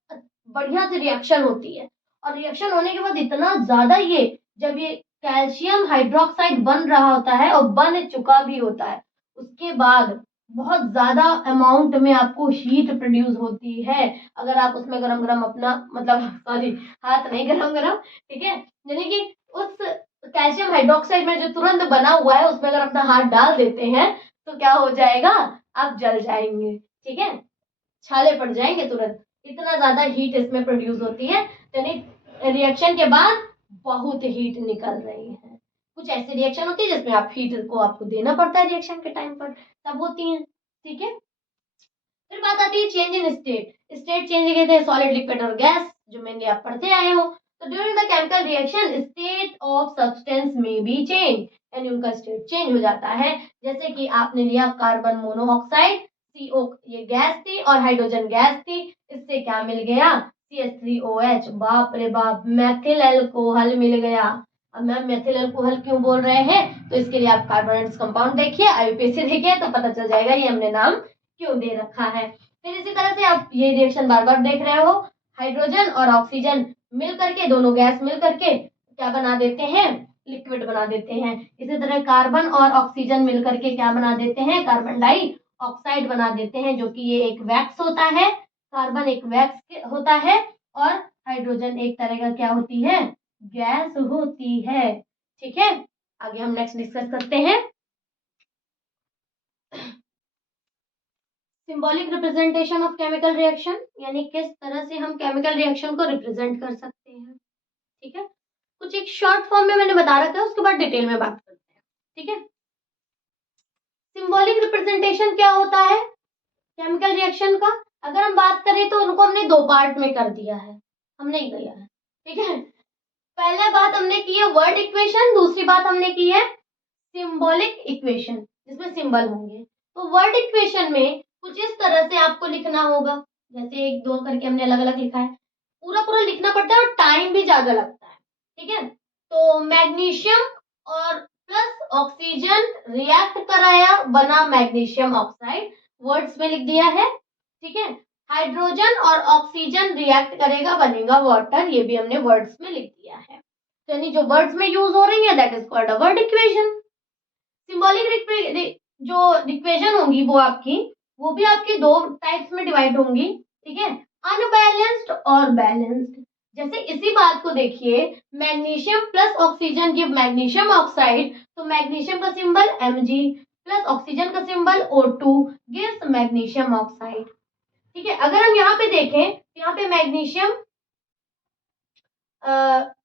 बढ़िया से रिएक्शन होती है, और रिएक्शन होने के बाद इतना ज्यादा ये जब ये कैल्शियम हाइड्रोक्साइड बन रहा होता है और बन चुका भी होता है, उसके बाद बहुत ज्यादा अमाउंट में आपको हीट प्रोड्यूस होती है। अगर आप उसमें गरम गरम अपना मतलब सॉरी हाथ नहीं गरम गरम, ठीक है, यानी कि उस कैल्शियम हाइड्रोक्साइड में जो तुरंत बना हुआ है उसमें अगर अपना हाथ डाल देते हैं तो क्या हो जाएगा, आप जल जाएंगे, ठीक है, छाले पड़ जाएंगे तुरंत, इतना ज्यादा हीट इसमें प्रोड्यूस होती है। यानी रिएक्शन के बाद बहुत हीट निकल रही है। कुछ ऐसी रिएक्शन होती है जिसमें आप हीट को आपको देना पड़ता है रिएक्शन के टाइम पर, तब होती है, ठीक है। फिर बात आती है चेंज इन स्टेट चेंज कहते हैं सॉलिड, लिक्विड और गैस, जो मेनली आप पढ़ते आए हो। तो during the chemical reaction state of substance में बी चेंज, यानी उनका स्टेट चेंज हो जाता है। जैसे कि आपने लिया कार्बन मोनोऑक्साइड, CO ये गैस थी और हाइड्रोजन गैस थी, इससे क्या मिल गया, CH3OH, बाप रे बाप, मैथिल अल्कोहल मिल गया। अब मैम मैथिल अल्कोहल क्यों बोल रहे हैं, तो इसके लिए आप कार्बोनेट्स कंपाउंड देखिए, IUPAC देखिए तो पता चल जाएगा ये हमने नाम क्यों दे रखा है। फिर इसी तरह से आप ये रिएक्शन बार बार देख रहे हो, हाइड्रोजन और ऑक्सीजन मिल करके, दोनों गैस मिल करके क्या बना देते हैं, लिक्विड बना देते हैं। इसी तरह कार्बन और ऑक्सीजन मिल करके क्या बना देते हैं, कार्बन डाइऑक्साइड बना देते हैं, जो कि ये एक वैक्स होता है, कार्बन एक वैक्स होता है और हाइड्रोजन एक तरह का क्या होती है, गैस होती है, ठीक है। आगे हम नेक्स्ट डिस्कस करते हैं symbolic representation of chemical reaction, यानी किस तरह से हम केमिकल रिएक्शन को रिप्रेजेंट कर सकते हैं, ठीक है। कुछ एक शॉर्ट फॉर्म में मैंने बता रखा है, उसके बाद डिटेल में बात करते हैं, ठीक है। सिंबॉलिक रिप्रेजेंटेशन क्या होता है केमिकल रिएक्शन का, अगर हम बात करें तो उनको हमने दो पार्ट में कर दिया है, हमने किया है, ठीक है। पहला बात हमने की है वर्ड इक्वेशन, दूसरी बात हमने की है सिंबॉलिक इक्वेशन, जिसमें सिंबल होंगे। तो वर्ड इक्वेशन में कुछ इस तरह से आपको लिखना होगा, जैसे एक दो करके हमने अलग अलग लिखा है, पूरा पूरा लिखना पड़ता है और टाइम भी ज्यादा लगता है, ठीक है। तो मैग्नीशियम और प्लस ऑक्सीजन रिएक्ट कराया, बना मैग्नीशियम ऑक्साइड, वर्ड्स में लिख दिया है, ठीक है। हाइड्रोजन और ऑक्सीजन रिएक्ट करेगा, बनेगा वाटर, ये भी हमने वर्ड्स में लिख दिया है। यानी जो वर्ड्स में यूज हो रही है that is called a word equation. Symbolic जो इक्वेशन होंगी वो भी आपकी दो टाइप्स में डिवाइड होंगी, ठीक है, अनबैलेंस्ड और बैलेंस्ड। जैसे इसी बात को देखिए, magnesium plus oxygen give magnesium oxide, तो मैग्नीशियम का सिंबल Mg प्लस ऑक्सीजन का symbol O2 gives magnesium oxide, ठीक है। अगर हम यहाँ पे देखें तो यहाँ पे मैग्नीशियम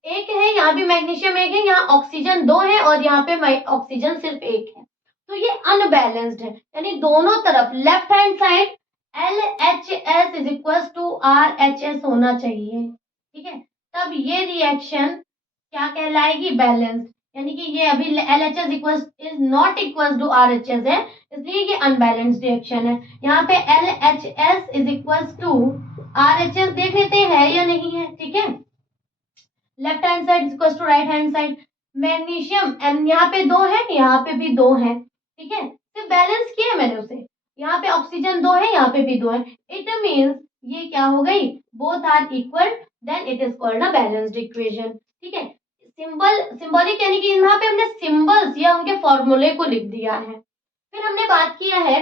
एक है, यहाँ भी मैग्नीशियम एक है, यहाँ ऑक्सीजन दो है और यहाँ पे ऑक्सीजन सिर्फ एक है, तो ये अनबैलेंस्ड है। यानी दोनों तरफ left hand side LHS is equal to RHS होना चाहिए, ठीक है, तब ये रिएक्शन क्या कहलाएगी, बैलेंस्ड। यानी कि ये अभी LHS is not equal to RHS है, इसलिए ये अनबैलेंस्ड रिएक्शन है। यहाँ पे LHS is equal to RHS देख लेते हैं या नहीं है, ठीक है, left hand side equal to right hand side. Magnesium यहाँ पे दो है, यहाँ पे भी दो है, ठीक है, सिर्फ बैलेंस किया है मैंने उसे, यहाँ पे ऑक्सीजन दो है, यहाँ पे भी दो है, इट मीन्स ये क्या हो गई, both are equal, then it is called a balanced equation, ठीक है। सिंबॉलिक यानी कि यहाँ पे हमने सिंबल्स या उनके फॉर्मूले को लिख दिया है। फिर हमने बात किया है,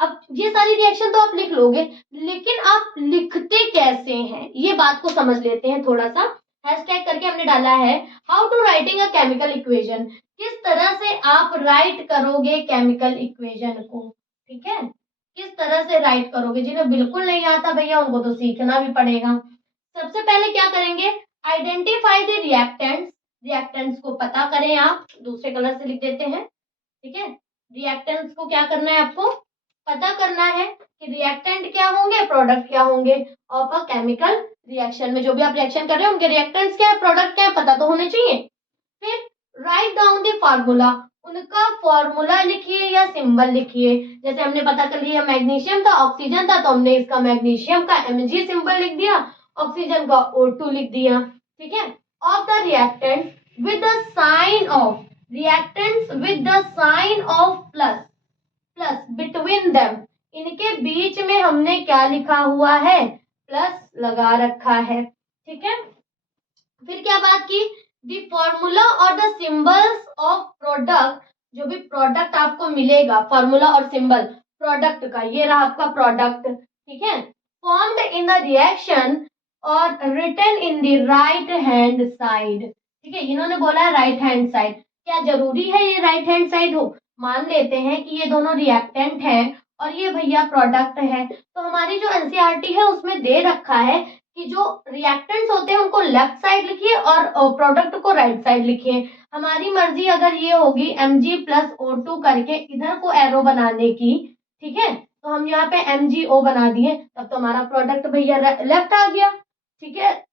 अब ये सारी रिएक्शन तो आप लिख लोगे, लेकिन आप लिखते कैसे हैं ये बात को समझ लेते हैं थोड़ा सा। हैशटैग करके हमने डाला है how to writing a chemical equation, किस तरह से आप राइट करोगे केमिकल इक्वेशन को, ठीक है, किस तरह से राइट करोगे। जिन्हें बिल्कुल नहीं आता भैया उनको तो सीखना भी पड़ेगा। सबसे पहले क्या करेंगे, आइडेंटिफाई द रिएक्टेंट्स, रिएक्टेंट्स को पता करें, आप दूसरे कलर से लिख देते हैं, ठीक है। रिएक्टेंट्स को क्या करना है, आपको पता करना है कि रिएक्टेंट क्या होंगे, प्रोडक्ट क्या होंगे ऑफ अ केमिकल रिएक्शन में। जो भी आप रिएक्शन कर रहे हैं उनके रिएक्टेंट्स क्या है, प्रोडक्ट क्या है, पता तो होने चाहिए। फिर राइट डाउन द फार्मूला, उनका फॉर्मूला लिखिए या सिंबल लिखिए। जैसे हमने पता कर लिया मैग्नीशियम था, ऑक्सीजन था, तो हमने इसका मैग्नीशियम का Mg सिंबल लिख दिया, ऑक्सीजन का O2 लिख दिया। ठीक है, of the reactant with the sign of, reactants with the sign of plus, plus between them, इनके बीच में हमने क्या लिखा हुआ है, प्लस लगा रखा है। ठीक है, फिर क्या बात की, द फॉर्मूला और द सिंबल्स ऑफ प्रोडक्ट, जो भी प्रोडक्ट आपको मिलेगा, फॉर्मूला और सिंबल प्रोडक्ट का, ये रहा आपका प्रोडक्ट। ठीक है, फॉर्म्ड इन द रिएक्शन और written in the right hand side. ठीक है, इन्होंने बोला है राइट हैंड साइड, क्या जरूरी है ये राइट हैंड साइड हो? मान लेते हैं कि ये दोनों रिएक्टेंट है और ये भैया प्रोडक्ट है, तो हमारी जो एनसीईआरटी है उसमें दे रखा है कि जो रिएक्टेंट्स होते हैं उनको लेफ्ट साइड लिखिए और प्रोडक्ट को राइट साइड लिखिए। हमारी मर्जी अगर ये होगी Mg प्लस O2 करके इधर को एरो बनाने की, ठीक है, तो हम यहाँ पे MgO बना दिए, तब तो हमारा प्रोडक्ट भैया लेफ्ट आ गया। ठीक है,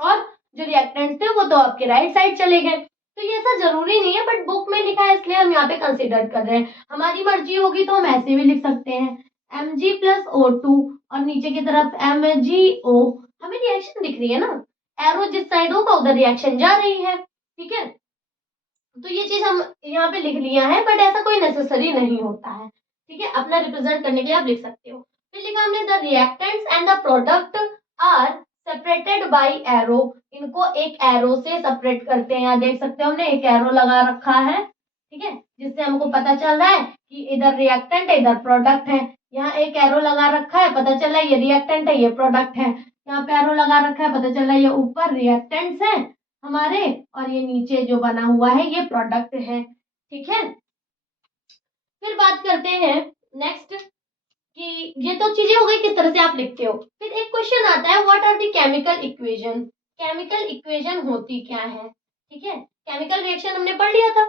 और जो रिएक्टेंट्स थे वो तो आपके राइट साइड चले गए। तो ये ऐसा जरूरी नहीं है, बट बुक में लिखा है इसलिए हम यहाँ पे कंसिडर कर रहे हैं। हमारी मर्जी होगी तो हम ऐसे भी लिख सकते हैं Mg प्लस O2 और नीचे की तरफ MgO, हमें रिएक्शन दिख रही है ना, एरो जिस साइड होगा उधर रिएक्शन जा रही है। ठीक है, तो ये चीज हम यहाँ पे लिख लिया है, बट ऐसा कोई नेसेसरी नहीं होता है। ठीक है, अपना रिप्रेजेंट करने के लिए आप लिख सकते हो। फिर लिखा हमने the reactants and the product are separated by arrow, इनको एक एरो से सेपरेट करते हैं। यहाँ देख सकते हो हमने एक एरो लगा रखा है। ठीक है, जिससे हमको पता चल रहा है कि इधर रिएक्टेंट है इधर प्रोडक्ट है। यहाँ एक एरो लगा रखा है, पता चल रहा है ये रिएक्टेंट है ये प्रोडक्ट है। यहाँ पे एरो लगा रखा है, पता चल रहा है ये ऊपर रिएक्टेंट्स है हमारे और ये नीचे जो बना हुआ है ये प्रोडक्ट है। ठीक है, फिर बात करते हैं नेक्स्ट कि ये तो चीजें हो गई किस तरह से आप लिखते हो। फिर एक क्वेश्चन आता है what are the chemical equation, chemical equation होती क्या है। ठीक है, केमिकल रिएक्शन हमने पढ़ लिया था,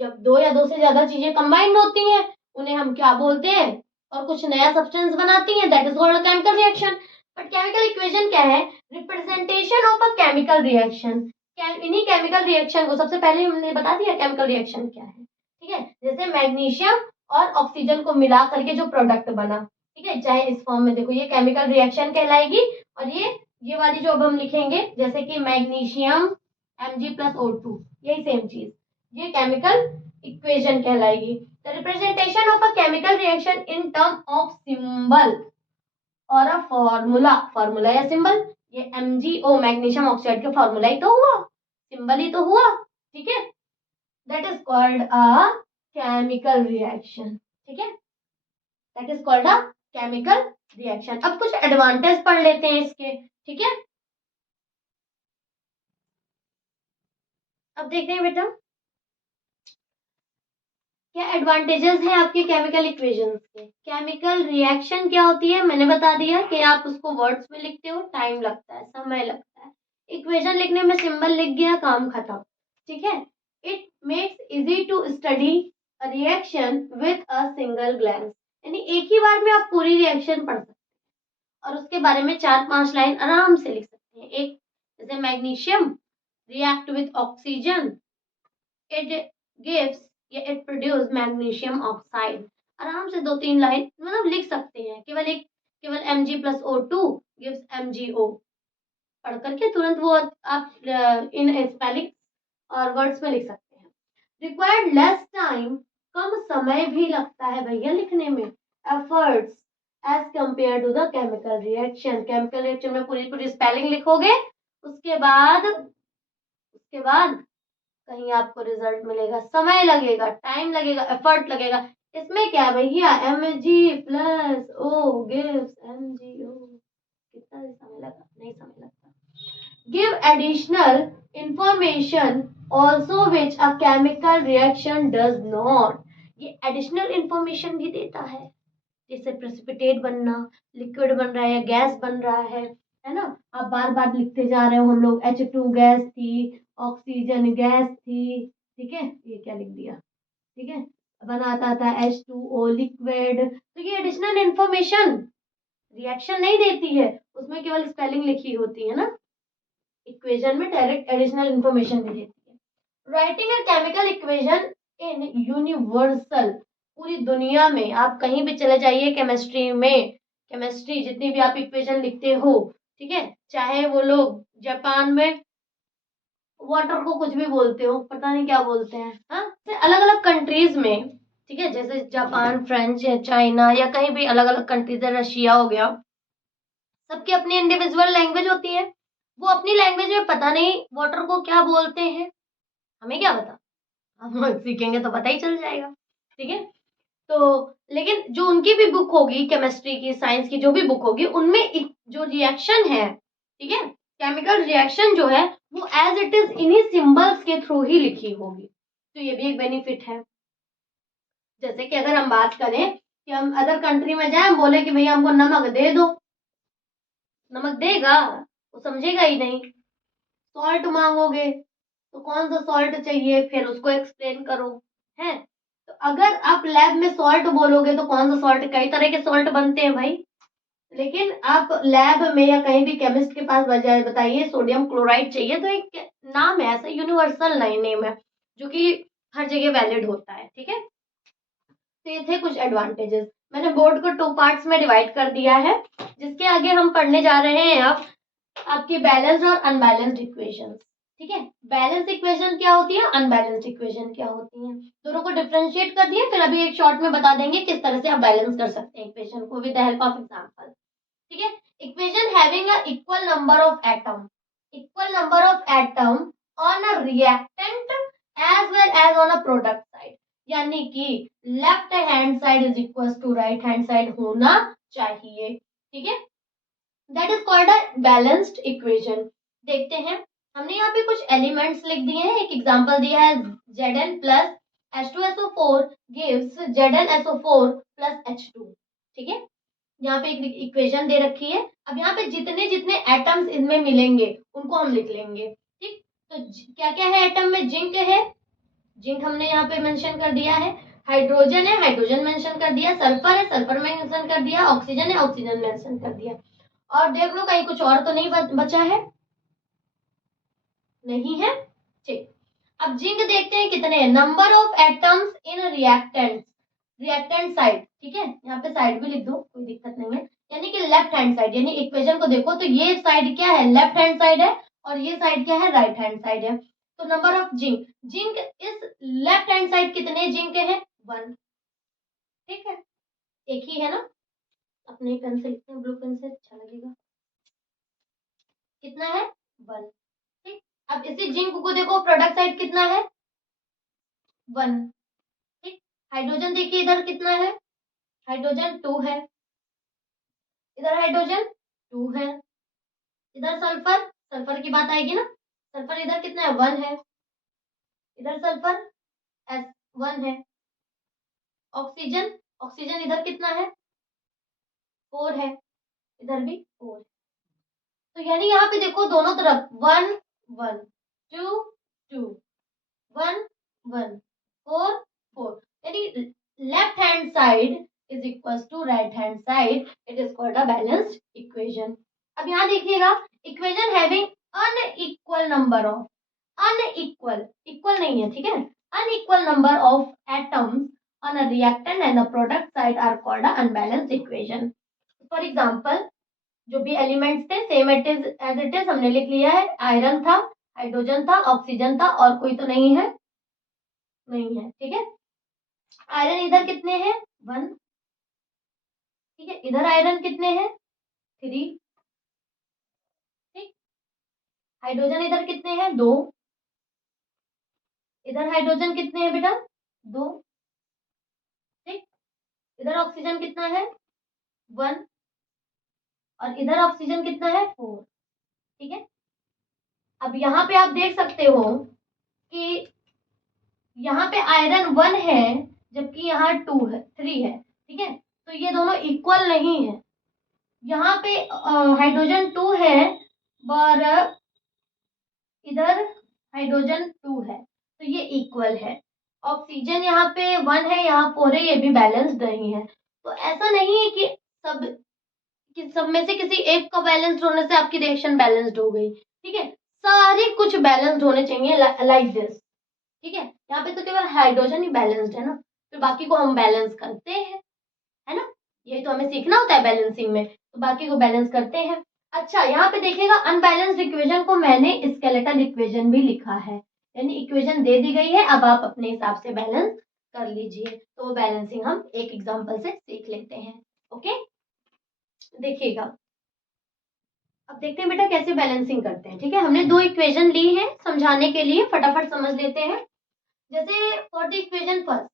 जब दो या दो से ज्यादा चीजें कंबाइंड होती हैं उन्हें हम क्या बोलते हैं, और कुछ नया सब्सटेंस बनाती हैं, that is called chemical reaction. But chemical equation क्या है, representation of a chemical reaction. इन्हीं केमिकल रिएक्शन को सबसे पहले हमने बता दिया केमिकल रिएक्शन क्या है। ठीक है, जैसे मैग्नीशियम और ऑक्सीजन को मिला करके जो प्रोडक्ट बना, ठीक है, चाहे इस फॉर्म में देखो, ये केमिकल रिएक्शन कहलाएगी। और ये वाली जो अब हम लिखेंगे जैसे कि मैग्नीशियम Mg प्लस O2, यही सेम चीज, ये केमिकल इक्वेशन कहलाएगी। The representation of a chemical reaction in term of symbol और अ फॉर्मूला, फॉर्मूला या सिंबल, ये MgO मैग्नीशियम ऑक्साइड का फॉर्मूला ही तो हुआ, सिंबल ही तो हुआ। ठीक है, that is called a chemical reaction. ठीक है, that is called a chemical reaction. अब कुछ एडवांटेज पढ़ लेते हैं इसके। ठीक है, अब देखते हैं बेटा क्या एडवांटेजेस हैं आपके केमिकल इक्वेशंस के। केमिकल रिएक्शन क्या होती है मैंने बता दिया कि आप उसको वर्ड्स में लिखते हो, टाइम लगता है, समय लगता है। इक्वेशन लिखने में सिंबल लिख गया, काम खत्म। ठीक है, it makes easy to study a reaction with a single glance, यानी एक ही बार में आप पूरी रिएक्शन पढ़ सकते हैं और उसके बारे में 4-5 लाइन आराम से लिख सकते हैं। एक जैसे magnesium react with oxygen, it gives या इट प्रोड्यूस मैग्नीशियम ऑक्साइड, आराम से 2-3 लाइन मतलब लिख सकते हैं। केवल Mg plus O2 gives MgO, पढ़ करके तुरंत वो आप इन स्पेलिंग और वर्ड्स में लिख सकते हैं। रिक्वायर्ड लेस टाइम, कम समय भी लगता है भैया लिखने में, efforts as compare to the chemical reaction. Chemical reaction में पूरी स्पेलिंग लिखोगे, उसके बाद कहीं आपको रिजल्ट मिलेगा, समय लगेगा, टाइम लगेगा, एफर्ट लगेगा। इसमें क्या भैया Mg plus O gives MgO, कितना समय लगा, नहीं समय लगता। Give additional information also which a chemical reaction does not, ये एडिशनल इंफॉर्मेशन भी देता है, जैसे प्रेसिपिटेट बनना, लिक्विड बन रहा है या गैस बन रहा है ना, आप बार बार लिखते जा रहे हो। हम लोग H2 गैस थी, ऑक्सीजन गैस थी, ठीक है, ये क्या लिख दिया, ठीक है, बनाता था H2O लिक्विड। तो ये एडिशनल इंफॉर्मेशन रिएक्शन नहीं देती है, उसमें केवल स्पेलिंग लिखी होती है ना, इक्वेशन में डायरेक्ट एडिशनल इंफॉर्मेशन भी देती है। Writing a chemical equation in universal, पूरी दुनिया में आप कहीं भी चले जाइए केमिस्ट्री में, केमिस्ट्री जितनी भी आप इक्वेशन लिखते हो, ठीक है, चाहे वो लोग जापान में वाटर को कुछ भी बोलते हो, पता नहीं क्या बोलते हैं, हाँ, अलग अलग कंट्रीज में, ठीक है, जैसे जापान, फ्रेंच या चाइना या कहीं भी अलग अलग कंट्रीज है, रशिया हो गया, सबकी अपनी इंडिविजुअल लैंग्वेज होती है। वो अपनी लैंग्वेज में पता नहीं वाटर को क्या बोलते हैं, हमें क्या पता, हम सीखेंगे तो पता ही चल जाएगा, ठीक है। तो लेकिन जो उनकी भी बुक होगी, केमिस्ट्री की, साइंस की जो भी बुक होगी, उनमें जो रिएक्शन है, ठीक है, केमिकल रिएक्शन जो है वो एज इट इज इन्हीं सिंबल्स के थ्रू ही लिखी होगी। तो ये भी एक बेनिफिट है। जैसे कि अगर हम बात करें कि हम अदर कंट्री में जाए, बोले कि भैया हमको नमक दे दो, नमक देगा? वो समझेगा ही नहीं। सॉल्ट मांगोगे तो कौन सा सॉल्ट चाहिए, फिर उसको एक्सप्लेन करो, है। तो अगर आप लैब में सॉल्ट बोलोगे तो कौन सा सॉल्ट, कई तरह के सॉल्ट बनते हैं भाई, लेकिन आप लैब में या कहीं भी केमिस्ट के पास बताइए सोडियम क्लोराइड चाहिए, तो एक नाम है, ऐसा यूनिवर्सल नेम है जो कि हर जगह वैलिड होता है, ठीक है। तो ये थे कुछ एडवांटेजेस। मैंने बोर्ड को 2 पार्ट्स में डिवाइड कर दिया है, जिसके आगे हम पढ़ने जा रहे हैं अब आपकी बैलेंस्ड और अनबैलेंस्ड इक्वेशंस, ठीक है। बैलेंस इक्वेशन क्या होती है, अनबैलेंस्ड इक्वेशन क्या होती है, दोनों को डिफरेंशिएट कर दिया, फिर अभी एक शॉर्ट में बता देंगे किस तरह से आप बैलेंस कर सकते हैं इक्वेशन को with the help of example, ठीक है। Equation having a equal number of atom on a reactant as well as on a product side, यानी कि left hand side is equal to right hand side होना चाहिए, ठीक है। That is called a balanced equation. देखते हैं, हमने यहाँ पे कुछ एलिमेंट्स लिख दिए हैं, एक एग्जांपल दिया है Zn plus H2SO4 gives ZnSO4 plus H2, ठीक है। यहाँ पे एक इक्वेशन दे रखी है। अब यहाँ पे जितने जितने एटम्स इनमें मिलेंगे उनको हम लिख लेंगे, ठीक। तो क्या क्या है एटम में, जिंक है, जिंक हमने यहाँ पे मेंशन कर दिया है, हाइड्रोजन है, हाइड्रोजन मेंशन कर दिया, सल्फर है, सल्फर मेंशन कर दिया, ऑक्सीजन है, ऑक्सीजन मेंशन कर दिया। और देख लो कहीं कुछ और तो नहीं बचा है, नहीं है, ठीक। अब जिंक देखते हैं कितने हैं, number of atoms in reactant side, ठीक है, यहाँ पे साइड भी लिख दो, कोई दिक्कत नहीं है, यानी कि लेफ्ट हैंड साइड, यानी इक्वेशन को देखो तो ये साइड क्या है, लेफ्ट हैंड साइड है, और ये साइड क्या है, राइट हैंड साइड है। तो नंबर ऑफ जिंक, जिंक इस लेफ्ट हैंड साइड कितने जिंक है, 1, ठीक है, एक ही है ना, अपने पेन से लिखते हैं, ब्लू पेन से अच्छा लगेगा, कितना है, 1, ठीक। अब इसी जिंक को देखो प्रोडक्ट साइड कितना है, 1, ठीक। हाइड्रोजन देखिए इधर कितना है, हाइड्रोजन 2 है, इधर हाइड्रोजन 2 है, इधर सल्फर, सल्फर की बात आएगी ना, सल्फर इधर कितना है, 1 है, इधर सल्फर S1 है, ऑक्सीजन, ऑक्सीजन इधर कितना है, 4 है, इधर भी 4। तो यानी यहाँ पे देखो दोनों तरफ 1 1 2 2 1 1 4 4, यानी left hand side is equal to right hand side, it is called a balanced equation. अब यहाँ देखिएगा, equation having unequal number of, unequal, इक्वल नहीं है, ठीक है, unequal number of atoms on a reactant and the product side are called a unbalanced equation. For example, जो भी एलिमेंट्स थे same it is as it is हमने लिख लिया है, आयरन था, हाइड्रोजन था, ऑक्सीजन था, और कोई तो नहीं है, नहीं है, ठीक है। आयरन इधर कितने हैं, 1, ठीक है, इधर आयरन कितने हैं, 3, ठीक। हाइड्रोजन इधर कितने हैं, 2, इधर हाइड्रोजन कितने हैं बेटा, 2, ठीक। इधर ऑक्सीजन कितना है, 1, और इधर ऑक्सीजन कितना है, 4, ठीक है। अब यहाँ पे आप देख सकते हो कि यहाँ पे आयरन 1 है, जबकि यहाँ 2 है, 3 है, ठीक है, तो ये दोनों इक्वल नहीं है। यहाँ पे हाइड्रोजन 2 है और इधर हाइड्रोजन 2 है, तो ये इक्वल है। ऑक्सीजन यहाँ पे 1 है, यहाँ 4 है, ये भी बैलेंस्ड नहीं है। तो ऐसा नहीं है कि सब में से किसी एक का बैलेंस्ड होने से आपकी रिएक्शन बैलेंस्ड हो गई, ठीक है, सारे कुछ बैलेंस्ड होने चाहिए लाइक दिस, ठीक है, यहाँ पे तो केवल हाइड्रोजन ही बैलेंस्ड है ना, फिर बाकी को हम बैलेंस करते हैं, है ना, ये तो हमें सीखना होता है बैलेंसिंग में, तो बाकी को बैलेंस करते हैं। अच्छा, यहाँ पे देखिएगा अनबैलेंस्ड इक्वेशन को मैंने स्केलेटल इक्वेशन भी लिखा है, यानी इक्वेशन दे दी गई है, अब आप अपने हिसाब से बैलेंस कर लीजिए। तो वो बैलेंसिंग हम एक एग्जांपल से सीख लेते हैं। ओके, देखिएगा, अब देखते हैं बेटा कैसे बैलेंसिंग करते हैं। ठीक है, हमने दो इक्वेशन ली है समझाने के लिए, फटाफट समझ लेते हैं। जैसे फॉर द इक्वेशन फर्स्ट,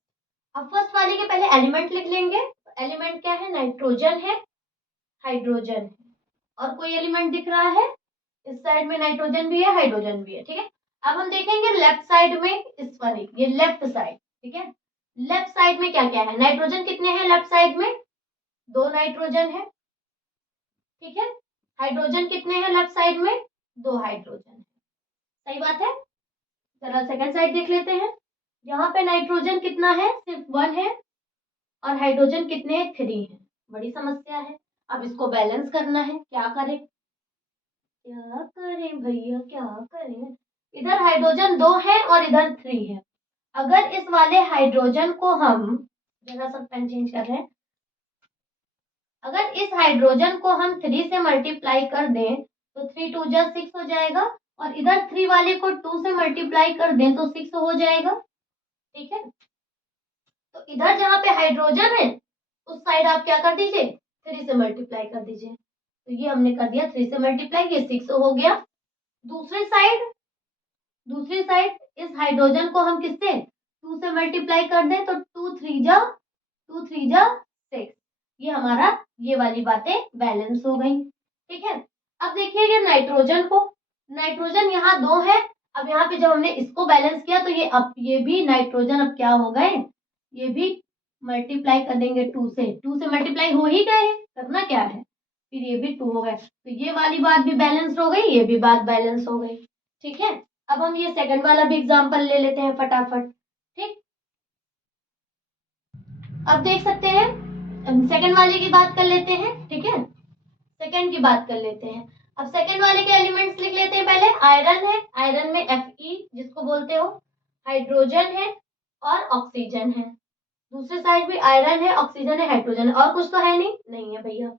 अब फर्स्ट वाले के पहले एलिमेंट लिख लेंगे। एलिमेंट क्या है, नाइट्रोजन है, हाइड्रोजन है, और कोई एलिमेंट दिख रहा है, इस साइड में नाइट्रोजन भी है, हाइड्रोजन भी है। ठीक है, अब हम देखेंगे लेफ्ट साइड में, इस पर ये लेफ्ट साइड। ठीक है, लेफ्ट साइड में क्या क्या है, नाइट्रोजन कितने हैं लेफ्ट साइड में, 2 नाइट्रोजन है। ठीक है, हाइड्रोजन कितने हैं लेफ्ट साइड में, 2 हाइड्रोजन है। सही बात है। जरा सेकंड साइड देख लेते हैं, यहाँ पे नाइट्रोजन कितना है, सिर्फ 1 है, और हाइड्रोजन कितने हैं, 3 है। बड़ी समस्या है, अब इसको बैलेंस करना है, क्या करें, क्या करें भैया, क्या करें। इधर हाइड्रोजन 2 है और इधर 3 है। अगर इस वाले हाइड्रोजन को हम, जरा सा पेन चेंज कर रहे हैं, अगर इस हाइड्रोजन को हम 3 से मल्टीप्लाई कर दें तो 3 2 जा 6 हो जाएगा, और इधर 3 वाले को 2 से मल्टीप्लाई कर दें तो 6 हो जाएगा। ठीक है, तो इधर जहां पे हाइड्रोजन है उस साइड आप क्या कर दीजिए, 3 से मल्टीप्लाई कर दीजिए। तो ये हमने कर दिया 3 से मल्टीप्लाई, ये 6 हो गया। दूसरी साइड, दूसरी साइड इस हाइड्रोजन को हम किससे, 2 से मल्टीप्लाई कर दें तो 2 3 जा 6। ये हमारा, ये वाली बातें बैलेंस हो गई। ठीक है, अब देखिएगा नाइट्रोजन को, नाइट्रोजन यहाँ 2 है। अब यहाँ पे जब हमने इसको बैलेंस किया तो ये, अब ये भी नाइट्रोजन अब क्या हो गए, ये भी मल्टीप्लाई कर देंगे 2 से, 2 से मल्टीप्लाई हो ही गए, करना क्या है, फिर ये भी 2 हो गए, तो ये वाली बात भी बैलेंस हो गई, ये भी बात बैलेंस हो गई। ठीक है, अब हम ये सेकंड वाला भी एग्जांपल ले लेते हैं फटाफट। ठीक, अब देख सकते हैं, सेकंड वाले की बात कर लेते हैं। ठीक है, सेकंड की बात कर लेते हैं। अब सेकंड वाले के एलिमेंट्स लिख लेते हैं। पहले आयरन है, आयरन में Fe जिसको बोलते हो, हाइड्रोजन है और ऑक्सीजन है। दूसरे साइड भी आयरन है, ऑक्सीजन है, हाइड्रोजन है, और कुछ तो है नहीं, नहीं है भैया।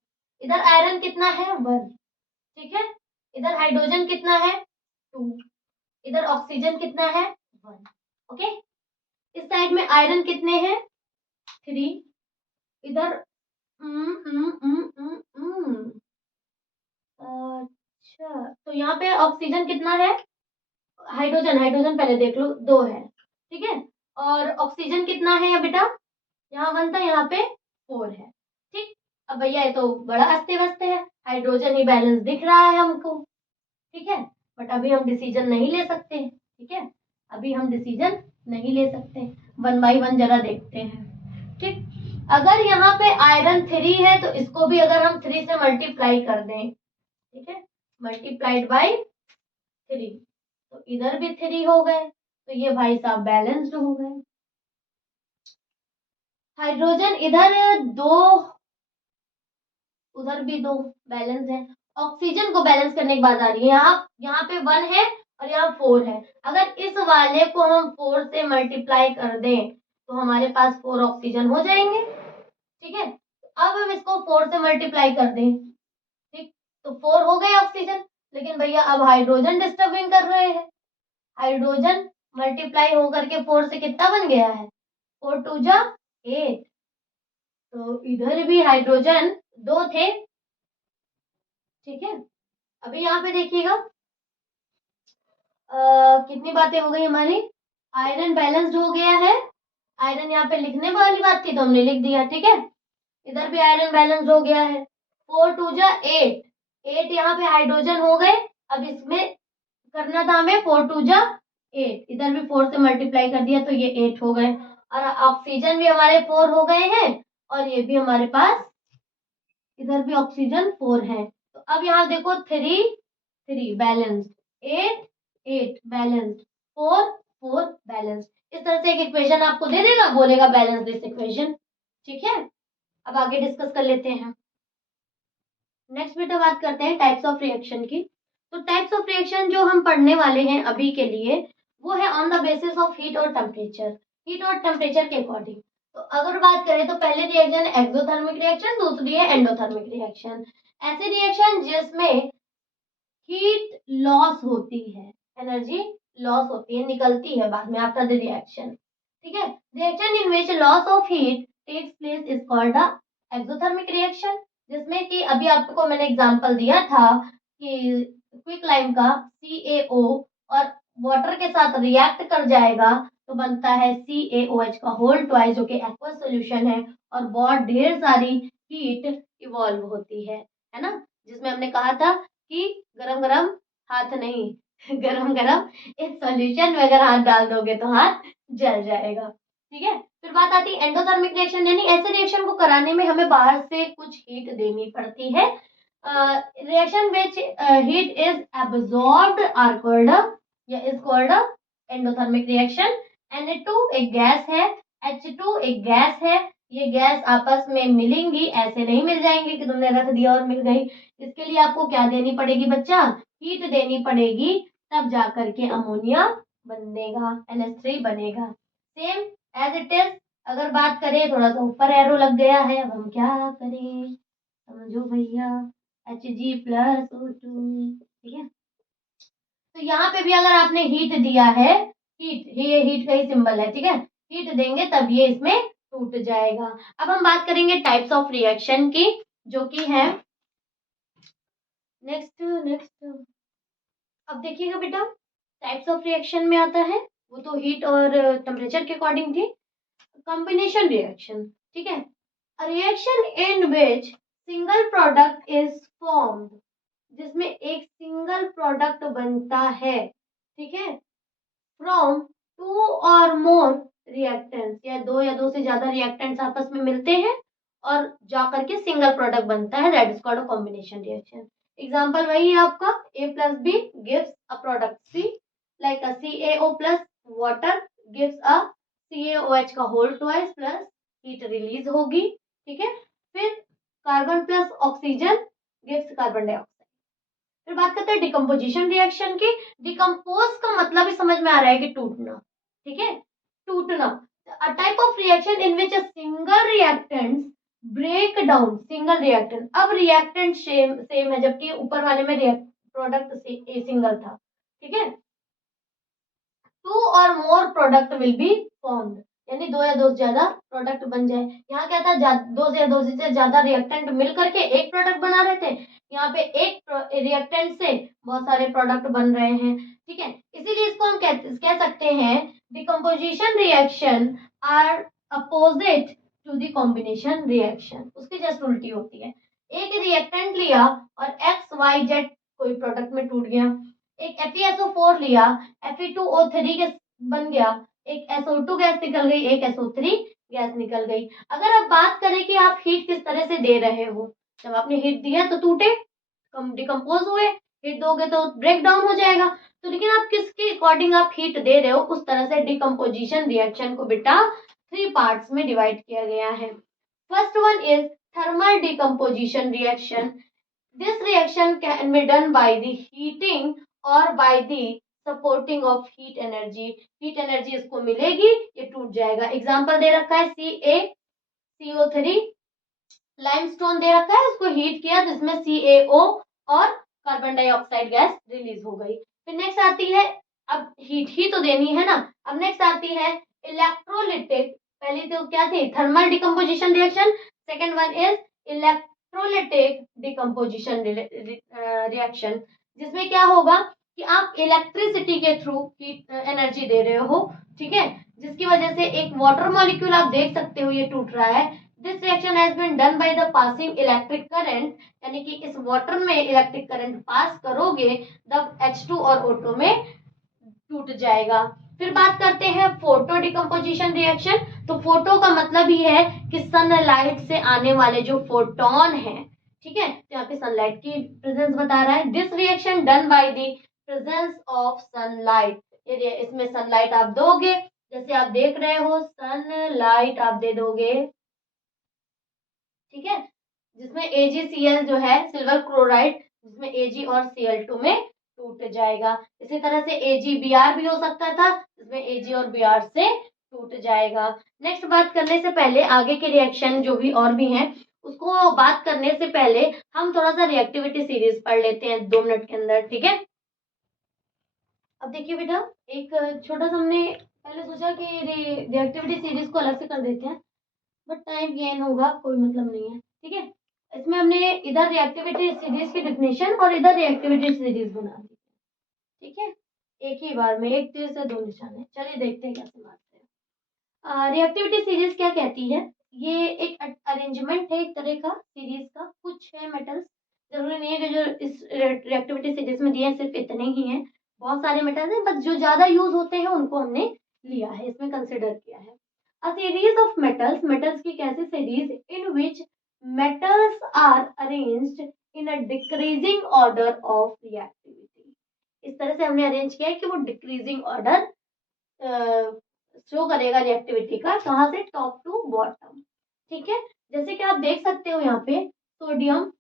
इधर आयरन कितना है, 1। ठीक है, इधर हाइड्रोजन कितना है, 2, इधर ऑक्सीजन कितना है, 1। ओके, इस साइड में आयरन कितने हैं, 3, इधर अच्छा, तो यहाँ पे ऑक्सीजन कितना है, हाइड्रोजन, हाइड्रोजन पहले देख लो, 2 है। ठीक है, और ऑक्सीजन कितना है बेटा, यहाँ 1 था, यहाँ पे 4 है। ठीक, अब भैया ये तो बड़ा अस्त व्यस्त है, हाइड्रोजन ही बैलेंस दिख रहा है हमको। ठीक है, बट अभी हम डिसीजन नहीं ले सकते। ठीक है, अभी हम डिसीजन नहीं ले सकते, 1 बाई 1 जरा देखते हैं। ठीक, अगर यहाँ पे आयरन 3 है तो इसको भी अगर हम 3 से मल्टीप्लाई कर दें, ठीक है, मल्टीप्लाइड बाई 3, तो इधर भी 3 हो गए, तो ये भाई साहब बैलेंस्ड हो गए। हाइड्रोजन इधर 2, उधर भी 2, बैलेंस है। ऑक्सीजन को बैलेंस करने की बात आ रही है, यहाँ पे 1 है और यहाँ 4 है। अगर इस वाले को हम 4 से मल्टीप्लाई कर दें तो हमारे पास 4 ऑक्सीजन हो जाएंगे। ठीक है, अब हम इसको 4 से मल्टीप्लाई कर दें, ठीक, तो 4 हो गए ऑक्सीजन। लेकिन भैया अब हाइड्रोजन डिस्टर्बिंग कर रहे हैं, हाइड्रोजन मल्टीप्लाई होकर के 4 से कितना बन गया है, 4 2 जा 8, तो इधर भी हाइड्रोजन 2 थे। ठीक है, अभी यहाँ पे देखिएगा कितनी बातें हो गई हमारी, आयरन बैलेंस्ड हो गया है, आयरन यहाँ पे लिखने वाली बात थी तो हमने लिख दिया। ठीक है, इधर भी आयरन बैलेंस हो गया है, 4 2 जा 8, 8 यहाँ पे हाइड्रोजन हो गए। अब इसमें करना था हमें 4 2 जा 8, इधर भी 4 से मल्टीप्लाई कर दिया तो ये 8 हो गए, और ऑक्सीजन भी हमारे 4 हो गए हैं, और ये भी हमारे पास, इधर भी ऑक्सीजन 4 है। तो अब यहाँ देखो 3 3 बैलेंस्ड, 8 8 बैलेंस्ड, 4 4 बैलेंस्ड। इस तरह से एक इक्वेशन आपको दे देगा, बोलेगा बैलेंस दिस इक्वेशन। ठीक है, अब आगे डिस्कस कर लेते हैं। नेक्स्ट बेटा बात करते हैं टाइप्स ऑफ रिएक्शन की। तो टाइप्स ऑफ रिएक्शन जो हम पढ़ने वाले हैं अभी के लिए, वो है on the basis of heat और टेम्परेचर, हीट और टेम्परेचर के अकॉर्डिंग। तो अगर बात करें तो पहले रिएक्शन एक्सोथर्मिक रिएक्शन, दूसरी है एंडोथर्मिक रिएक्शन। ऐसे रिएक्शन जिसमें हीट लॉस होती है, एनर्जी लॉस होती है, निकलती है बाद में आफ्टर द रिएक्शन। ठीक है, reaction in which loss of heat takes place is called the exothermic reaction. जिसमें कि अभी आपको मैंने एग्जांपल दिया था कि क्विक लाइम का CaO और वाटर के साथ रिएक्ट कर जाएगा तो बनता है CaOH का होल ट्वाइस, जो कि एक्वस सॉल्यूशन है, और बहुत ढेर सारी हीट इवॉल्व होती है ना। जिसमें हमने कहा था कि गरम गरम हाथ नहीं गरम गरम इस सॉल्यूशन में अगर हाथ डाल दोगे तो हाथ जल जाएगा। ठीक है, फिर बात आती है एंडोथर्मिक रिएक्शन, यानी ऐसे रिएक्शन को कराने में हमें बाहर से कुछ हीट देनी पड़ती है। Reaction which heat is absorbed are called या is called endothermic reaction. Na2 एक गैस है, H2 एक गैस है, ये गैस आपस में मिलेंगी, ऐसे नहीं मिल जाएंगे कि तुमने रख दिया और मिल गई। इसके लिए आपको क्या देनी पड़ेगी बच्चा, हीट देनी पड़ेगी, तब जाकर के अमोनिया बनेगा, NH3 बनेगा। Same as it is. अगर बात करें, थोड़ा सा ऊपर एरो लग गया है, अब हम क्या करें समझो भैया, Hg+O2। ठीक है, तो यहाँ पे भी अगर आपने हीट दिया है, हीट, ये हीट का ही सिंबल है, ठीक है, हीट देंगे तब ये इसमें टूट जाएगा। अब हम बात करेंगे टाइप्स ऑफ रिएक्शन की, जो कि है नेक्स्ट नेक्स्ट। अब देखिएगा बेटा, टाइप्स ऑफ रिएक्शन में आता है, वो तो हीट और टेम्परेचर के अकॉर्डिंग थी। कॉम्बिनेशन रिएक्शन, ठीक है, reaction in which single product is formed, जिसमें एक सिंगल प्रोडक्ट बनता है, ठीक है, फ्रॉम टू और मोर रिएक्टेंट्स, या दो से ज्यादा रिएक्टेंट्स आपस में मिलते हैं और जाकर के सिंगल प्रोडक्ट बनता है, that is called a combination reaction. Example वही है आपका, A+B gives a product C, like a CaO plus water gives a CaOH का whole twice plus heat release होगी। ठीक है, फिर carbon plus oxygen gives carbon dioxide. फिर बात करते हैं डिकम्पोजिशन रिएक्शन की। डिकम्पोज का मतलब ही समझ में आ रहा है कि टूटना, ठीक है, टूटना। A type of reaction in which a single reactant break down single reactant. अब रिएक्टेंट सेम है, जबकि ऊपर वाले में प्रोडक्ट सिंगल था, ठीक है। टू और more product will be formed, यानी दो या दो से ज्यादा प्रोडक्ट बन जाए। यहाँ क्या था, दो से ज्यादा रिएक्टेंट मिल करके एक प्रोडक्ट बना रहे थे, यहाँ पे एक रिएक्टेंट से बहुत सारे प्रोडक्ट बन रहे हैं। ठीक है, इसीलिए इसको हम कह सकते हैं decomposition reaction are opposite to the combination reaction, उसकी जस्ट उल्टी होती है। एक रिएक्टेंट लिया और XYZ कोई प्रोडक्ट में टूट गया, एक FeSO4 लिया, Fe2O3 के बन गया, एक SO2 गैस निकल गई, एक SO3 गैस निकल गई। अगर आप बात करें कि आप हीट किस तरह से दे रहे हो, जब आपने हीट दिया तो टूटे, डिकम्पोज हुए, हीट दोगे तो ब्रेक डाउन हो जाएगा। तो लेकिन आप किसके अकॉर्डिंग आप हीट दे रहे हो, उस तरह से डिकम्पोजिशन रिएक्शन को बेटा 3 पार्ट्स में डिवाइड किया गया है। First one is thermal decomposition reaction. This reaction can be done by the heating or by the supporting of heat energy. Heat energy इसको मिलेगी, ये टूट जाएगा। एग्जांपल दे रखा है CaCO3, लाइमस्टोन दे रखा है, उसको हीट किया जिसमें CaO और कार्बन डाइऑक्साइड गैस रिलीज हो गई। फिर नेक्स्ट आती है, अब हीट ही तो देनी है ना, अब नेक्स्ट आती है इलेक्ट्रोलिटिक। पहली तो क्या थी, thermal decomposition reaction, second one is electrolytic decomposition reaction, जिसमें क्या होगा कि आप इलेक्ट्रिसिटी के थ्रू हीट एनर्जी दे रहे हो, ठीक है, जिसकी वजह से एक वाटर मॉलिक्यूल आप देख सकते हो ये टूट रहा है। This reaction has been done by the passing electric current, यानी कि इस वाटर में इलेक्ट्रिक करंट पास करोगे तब H2 और O2 में टूट जाएगा। फिर बात करते हैं फोटो डिकम्पोजिशन रिएक्शन। तो फोटो का मतलब ही है कि सनलाइट से आने वाले जो फोटोन है, ठीक है, तो यहाँ पे सनलाइट की प्रेजेंस बता रहा है। This reaction done by the presence of sunlight, इसमें सनलाइट आप दोगे, जैसे आप देख रहे हो सनलाइट आप दे दोगे, ठीक है, जिसमें AgCl जो है सिल्वर क्लोराइड, जिसमें Ag और Cl2 में टूट जाएगा। इसी तरह से AgBr भी हो सकता था, इसमें Ag और Br से टूट जाएगा। नेक्स्ट बात करने से पहले आगे के रिएक्शन जो भी और भी हैं उसको बात करने से पहले हम थोड़ा सा रिएक्टिविटी सीरीज पढ़ लेते हैं 2 मिनट के अंदर, ठीक है। अब देखिए बेटा, एक छोटा सा हमने पहले सोचा कि रिएक्टिविटी सीरीज को अलग से कर देते हैं, बट टाइम गेन होगा, कोई मतलब नहीं है, ठीक है। इसमें हमने इधर रिएक्टिविटी सीरीज की डिफिनेशन और इधर रिएक्टिविटी सीरीज बना दी, ठीक है। एक ही बार में एक तीर से 2 निशाने। चलिए देखते हैं कैसे मारते हैं। रिएक्टिविटी सीरीज क्या कहती है? ये एक अरेंजमेंट है एक तरह का सीरीज का। कुछ है मेटल्स, जरूरी नहीं है कि जो इस रिएक्टिविटी सीरीज में दिए हैं सिर्फ इतने ही हैं, बहुत सारे मेटल्स हैं, बस जो ज्यादा यूज होते हैं उनको हमने लिया है, इसमें कंसिडर किया है। A series of metals, metals की कैसी series in which metals are arranged in a decreasing order of reactivity। इस तरह से हमने अरेंज किया है कि वो डिक्रीजिंग ऑर्डर शो करेगा रिएक्टिविटी का, कहाँ से, टॉप टू बॉटम, ठीक है। जैसे कि आप देख सकते हो यहाँ पे sodium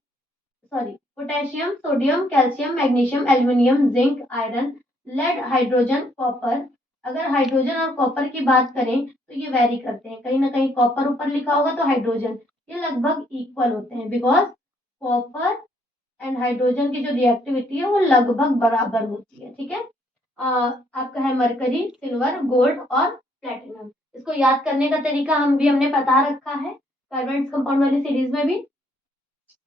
sorry potassium, sodium, calcium, magnesium, aluminium, zinc, iron, lead, hydrogen, copper. अगर हाइड्रोजन और कॉपर की बात करें तो ये वेरी करते हैं, कहीं ना कहीं कॉपर ऊपर लिखा होगा तो हाइड्रोजन, ये लगभग इक्वल होते हैं, बिकॉज कॉपर एंड हाइड्रोजन की जो रिएक्टिविटी है वो लगभग बराबर होती है, ठीक है। आपका है मरकरी, सिल्वर, गोल्ड और प्लेटिनम। इसको याद करने का तरीका हमने बता रखा है कार्बन कंपाउंड वाली सीरीज में भी,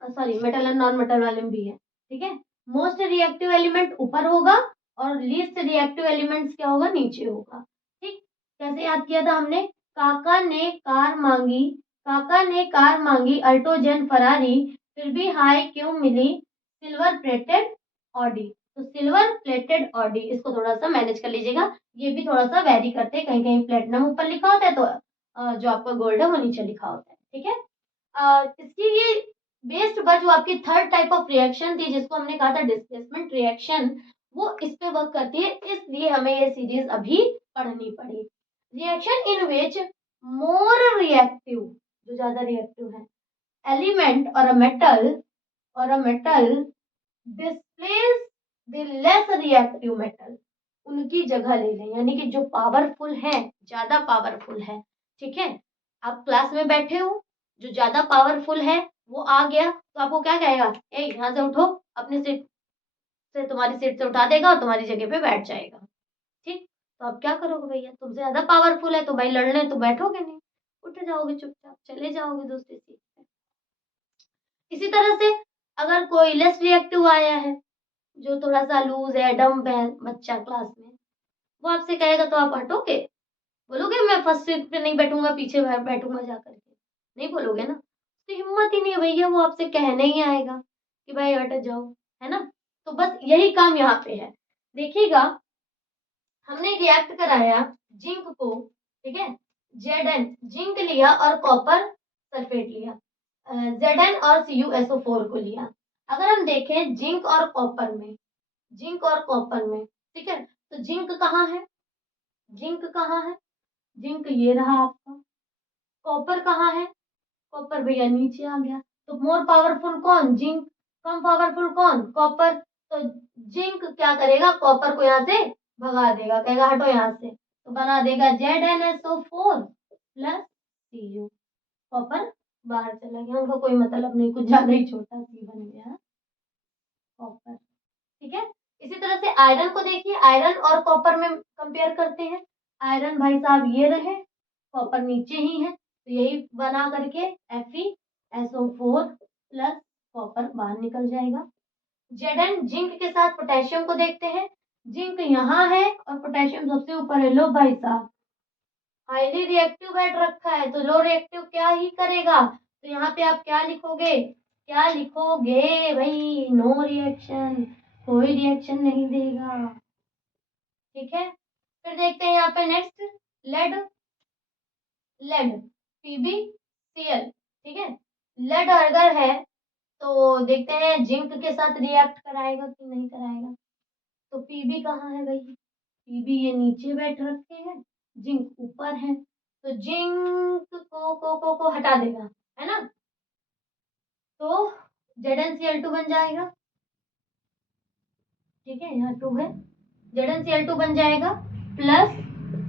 sorry metal and non metal वाले में भी है, ठीक है। मोस्ट रिएक्टिव एलिमेंट ऊपर होगा और लीस्ट रिएक्टिव एलिमेंट्स क्या होगा, नीचे होगा, ठीक। कैसे याद किया था हमने? काका ने कार मांगी, काका ने कार मांगी अल्टो जेन फरारी, फिर भी हाई क्यों मिली सिल्वर प्लेटेड ऑडी। तो सिल्वर प्लेटेड ऑडी, इसको थोड़ा सा मैनेज कर लीजिएगा, ये भी थोड़ा सा वेरी करते हैं, कहीं कहीं प्लेटिनम ऊपर लिखा होता है तो जो आपका गोल्ड है वो नीचे लिखा होता है, ठीक है। इसकी ये बेस्ड पर जो आपकी थर्ड टाइप ऑफ रिएक्शन थी जिसको हमने कहा था डिस्प्लेसमेंट रिएक्शन, वो इस पे वर्क करती है, इसलिए हमें ये सीरीज अभी पढ़नी पड़ी। Reaction in which more reactive, जो ज्यादा रिएक्टिव है, एलिमेंट और a metal displace the less reactive metal, उनकी जगह ले लें, यानी कि जो पावरफुल है, ज्यादा पावरफुल है, ठीक है। आप क्लास में बैठे हो, जो ज्यादा पावरफुल है वो आ गया तो आपको क्या कहेगा, ए यहाँ से उठो, अपनी सीट से, तुम्हारी सीट से उठा देगा और तुम्हारी जगह पे बैठ जाएगा, ठीक। तो आप क्या करोगे भैया, तुमसे ज्यादा पावरफुल है तो भाई लड़ने तो बैठोगे नहीं, उठ जाओगे, चुपचाप चले जाओगे दूसरी सीट पे। इसी तरह से अगर कोई लेस रिएक्टिव आया है, जो थोड़ा सा लूज है, डम्प है बच्चा क्लास में, वो आपसे कहेगा तो आप हटोगे? बोलोगे मैं फर्स्ट सीट पे नहीं बैठूंगा, पीछे बैठूंगा जाकर के? नहीं बोलोगे ना, तो हिम्मत ही नहीं है भैया, वो आपसे कहने ही आएगा कि भाई हट जाओ, है ना। तो बस यही काम यहाँ पे है। देखिएगा, हमने रिएक्ट कराया जिंक को, ठीक है, Zn जिंक लिया और कॉपर सल्फेट लिया, Zn और CuSO4 को लिया। अगर हम देखें जिंक और कॉपर में, ठीक है, तो जिंक कहाँ है, जिंक कहाँ है, जिंक ये रहा आपका। कॉपर कहाँ है, कॉपर भैया नीचे आ गया। तो मोर पावरफुल कौन, जिंक, कम पावरफुल कौन, कॉपर। तो जिंक क्या करेगा, कॉपर को यहाँ से भगा देगा, कहेगा हटो यहाँ से, तो बना देगा ZnSO4 प्लस Cu। कॉपर बाहर चला गया, उनको कोई मतलब नहीं, कुछ ज्यादा ही छोटा सी बन गया कॉपर, ठीक है। इसी तरह से आयरन को देखिए, आयरन और कॉपर में कंपेयर करते हैं। आयरन भाई साहब ये रहे, कॉपर नीचे ही है, तो यही बना करके FeSO4 प्लस कॉपर बाहर निकल जाएगा। Zn जिंक के साथ पोटेशियम को देखते हैं, जिंक यहाँ है और पोटेशियम सबसे ऊपर है। लो भाई साहब, हाईली रिएक्टिव बैठ रखा है तो लो रिएक्टिव क्या ही करेगा, तो यहाँ पे आप क्या लिखोगे, क्या लिखोगे भाई, नो रिएक्शन, कोई रिएक्शन नहीं देगा, ठीक है। फिर देखते हैं यहाँ पे नेक्स्ट, लेड, लेड PbCl, ठीक है। लेड अगर है तो देखते हैं जिंक के साथ रिएक्ट कराएगा कि नहीं कराएगा। तो Pb कहाँ है भाई, Pb ये नीचे बैठ रखे हैं, जिंक ऊपर है, तो जिंक को हटा देगा, है ना, तो ZnCl2 बन जाएगा। ठीक है, यहाँ 2 है, ZnCl2 बन जाएगा प्लस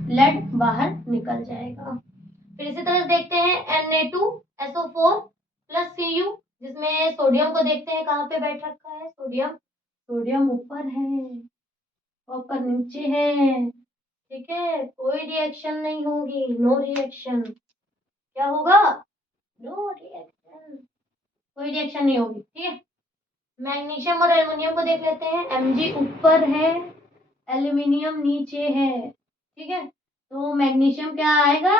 लेड बाहर निकल जाएगा। फिर इसी तरह से देखते हैं Na2SO4 प्लस Cu, जिसमें सोडियम को देखते हैं कहाँ पे बैठ रखा है। सोडियम ऊपर है, कॉपर नीचे है। ठीक है, कोई रिएक्शन नहीं होगी, नो रिएक्शन। क्या होगा? नो रिएक्शन, कोई रिएक्शन नहीं होगी। ठीक है, मैग्नीशियम और एल्युमिनियम को देख लेते हैं। Mg ऊपर है, एल्युमिनियम नीचे है। ठीक है, तो मैग्नीशियम क्या आएगा,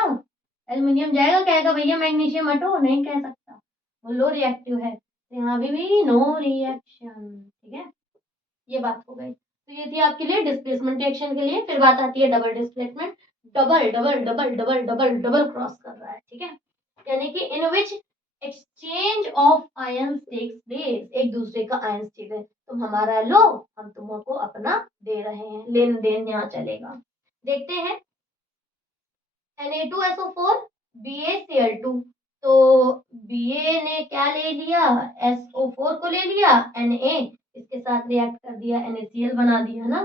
एल्युमिनियम जाएगा, कहेगा भैया मैग्नीशियम हटो, नहीं कह सकता, वो लो रिएक्टिव है, तो यहाँ भी नो रिएक्शन। ठीक है, ये बात हो गई। तो ये थी आपके लिए डिस्प्लेसमेंट रिएक्शन के लिए। फिर बात आती है double displacement. Double double double double double double cross कर रहा है। ठीक है, यानी कि in which exchange of ions takes place, एक दूसरे का आयंस ठीक है, तुम हमारा लो, हम तुमको अपना दे रहे हैं, लेन देन यहाँ चलेगा। देखते हैं Na2SO4 BaCl2, तो Ba ने क्या ले लिया, SO4 को ले लिया, Na इसके साथ रिएक्ट कर दिया, NaCl बना दिया ना,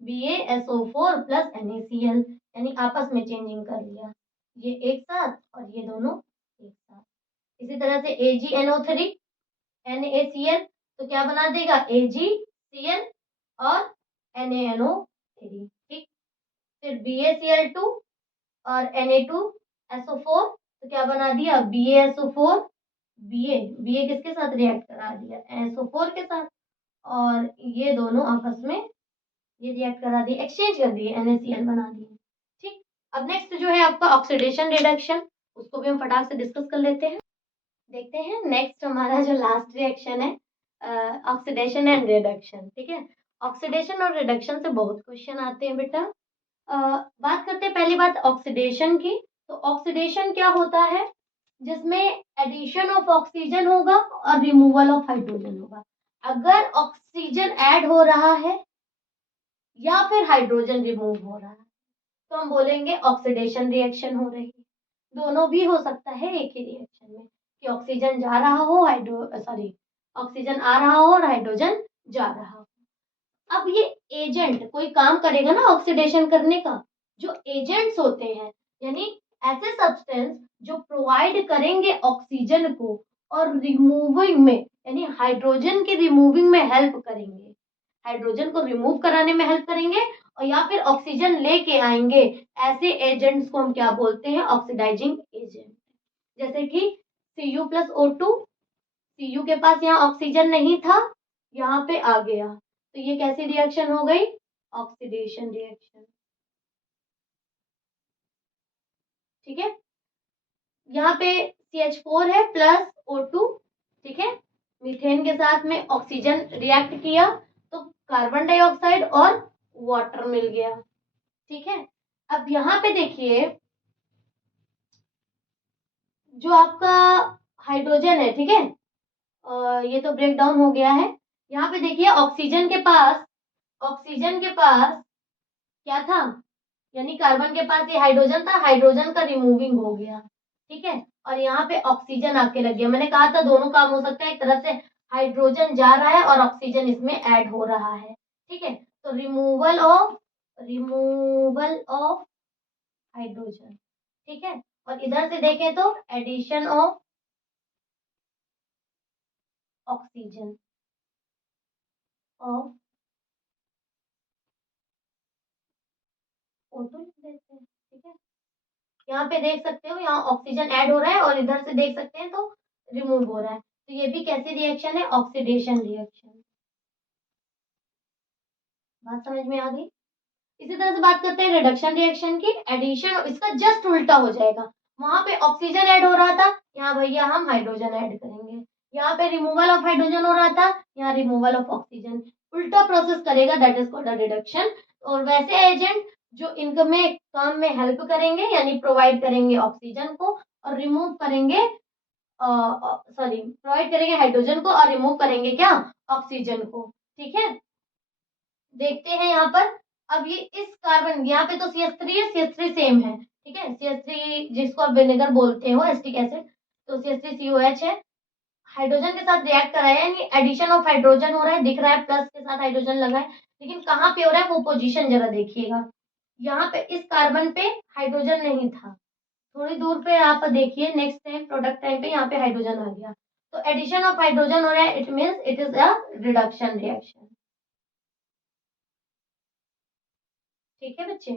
BaSO4 प्लस NaCl, यानी आपस में चेंजिंग कर लिया, ये एक साथ और ये दोनों एक साथ। इसी तरह से AgNO3 NaCl, तो क्या बना देगा, AgCl और NaNO3। ठीक, फिर BaCl2 और Na2SO4, तो क्या बना दिया, BaSO4, Ba किसके साथ रिएक्ट करा दिया, SO4 के साथ, और ये दोनों आपस में ये रिएक्ट करा दिए, एक्सचेंज कर दिए, NaCl बना दिए। ठीक, अब नेक्स्ट जो है आपका ऑक्सीडेशन रिडक्शन, उसको भी हम फटाक से डिस्कस कर लेते हैं। देखते हैं नेक्स्ट हमारा जो लास्ट रिएक्शन है, ऑक्सीडेशन एंड रिडक्शन। ठीक है, ऑक्सीडेशन और रिडक्शन से बहुत क्वेश्चन आते हैं बेटा। बात करते हैं पहली बात ऑक्सीडेशन की। तो ऑक्सीडेशन क्या होता है, जिसमें एडिशन ऑफ ऑक्सीजन होगा और रिमूवल ऑफ हाइड्रोजन होगा। अगर ऑक्सीजन ऐड हो रहा है या फिर हाइड्रोजन रिमूव हो रहा है, तो हम बोलेंगे ऑक्सीडेशन रिएक्शन हो रही है। दोनों भी हो सकता है एक ही रिएक्शन में, कि ऑक्सीजन जा रहा हो, ऑक्सीजन आ रहा हो और हाइड्रोजन जा रहा हो। अब ये एजेंट कोई काम करेगा ना ऑक्सीडेशन करने का, जो एजेंट्स होते हैं, यानी ऐसे सब्सटेंस जो प्रोवाइड करेंगे ऑक्सीजन को और रिमूविंग में, यानी हाइड्रोजन की रिमूविंग में हेल्प करेंगे, हाइड्रोजन को रिमूव कराने में हेल्प करेंगे और या फिर ऑक्सीजन लेके आएंगे, ऐसे एजेंट्स को हम क्या बोलते हैं, ऑक्सीडाइजिंग एजेंट। जैसे कि Cu+O2, Cu के पास यहाँ ऑक्सीजन नहीं था, यहाँ पे आ गया, तो ये कैसी रिएक्शन हो गई, ऑक्सीडेशन रिएक्शन। ठीक है, यहाँ पे CH4 है प्लस O2। ठीक है, मीथेन के साथ में ऑक्सीजन रिएक्ट किया तो कार्बन डाइऑक्साइड और वाटर मिल गया। ठीक है, अब यहाँ पे देखिए जो आपका हाइड्रोजन है, ठीक है, ये तो ब्रेक डाउन हो गया है। यहाँ पे देखिए ऑक्सीजन के पास क्या था, यानी कार्बन के पास ये हाइड्रोजन था, हाइड्रोजन का रिमूविंग हो गया। ठीक है, और यहाँ पे ऑक्सीजन आके लग गया। मैंने कहा था दोनों काम हो सकता है, एक तरफ से हाइड्रोजन जा रहा है और ऑक्सीजन इसमें ऐड हो रहा है। ठीक है, तो रिमूवल ऑफ हाइड्रोजन। ठीक है, और इधर से देखें तो addition of oxygen of O2 लिख देते हैं। ठीक है, यहाँ पे देख सकते हो, यहाँ ऑक्सीजन ऐड हो रहा है और इधर से देख सकते हैं तो रिमूव हो रहा है, तो ये भी कैसी रिएक्शन है, ऑक्सीडेशन रिएक्शन। बात समझ में आ गई। इसी तरह से बात करते हैं रिडक्शन रिएक्शन की। एडिशन, इसका जस्ट उल्टा हो जाएगा, वहां पे ऑक्सीजन ऐड हो रहा था, यहाँ भैया हम हाइड्रोजन ऐड करेंगे। यहाँ पे रिमूवल ऑफ हाइड्रोजन हो रहा था, यहाँ रिमूवल ऑफ ऑक्सीजन, उल्टा प्रोसेस करेगा, दैट इज कॉल्ड रिडक्शन। और वैसे एजेंट जो इनमें काम में हेल्प करेंगे, यानी प्रोवाइड करेंगे ऑक्सीजन को और रिमूव करेंगे प्रोवाइड करेंगे हाइड्रोजन को और रिमूव करेंगे क्या, ऑक्सीजन को। ठीक है, देखते हैं यहाँ पर। अब ये इस कार्बन, यहाँ पे तो CH3 है, CH3 सेम है। ठीक है, CH3 जिसको आप विनेगर बोलते हो, एसिटिक एसिड, तो CH3COH है, हाइड्रोजन के साथ रिएक्ट करा है, यानी एडिशन ऑफ हाइड्रोजन हो रहा है, दिख रहा है प्लस के साथ हाइड्रोजन लगा है, लेकिन कहाँ पे हो रहा है वो पोजीशन जरा देखिएगा। यहाँ पे इस कार्बन पे हाइड्रोजन नहीं था, थोड़ी दूर पे आप देखिए, नेक्स्ट टाइम प्रोडक्ट टाइम पे यहाँ पे हाइड्रोजन आ गया, तो एडिशन ऑफ हाइड्रोजन हो रहा है, it means it is a reduction reaction. ठीक है बच्चे।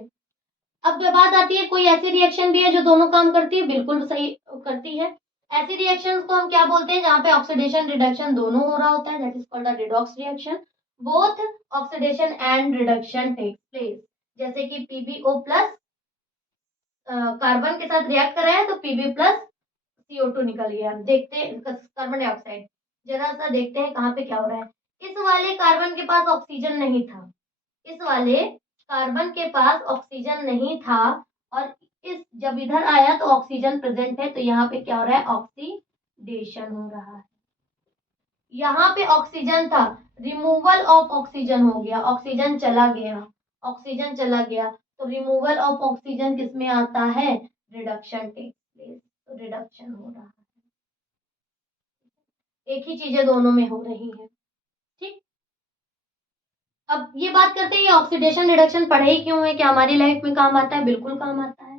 अब बात आती है, कोई ऐसी रिएक्शन भी है जो दोनों काम करती है, बिल्कुल सही करती है। ऐसी रिएक्शंस को हम क्या बोलते हैं, जहाँ पे ऑक्सीडेशन रिडक्शन दोनों हो रहा होता है, that is called a redox reaction. Both oxidation and reduction takes place, जैसे कि पीबीओ प्लस कार्बन के साथ रिएक्ट कर रहा है तो पीबी प्लस CO2 निकल गया। देखते हैं कार्बन डाइऑक्साइड, जरा सा देखते हैं कहाँ पे क्या हो रहा है। इस वाले कार्बन के पास ऑक्सीजन नहीं था, इस वाले कार्बन के पास ऑक्सीजन नहीं था, और इस जब इधर आया तो ऑक्सीजन प्रेजेंट है, तो यहाँ पे क्या हो रहा है, ऑक्सीडेशन हो रहा है। यहाँ पे ऑक्सीजन था, रिमूवल ऑफ ऑक्सीजन हो गया, ऑक्सीजन चला गया, ऑक्सीजन चला गया, तो रिमूवल ऑफ ऑक्सीजन किस में आता है, रिडक्शन टेक्स प्लेस, तो रिडक्शन हो रहा है। एक ही चीजें दोनों में हो रही है। ठीक, अब ये बात करते हैं, ये ऑक्सीडेशन रिडक्शन पढ़े ही क्यों है, क्या हमारी लाइफ में काम आता है, बिल्कुल काम आता है।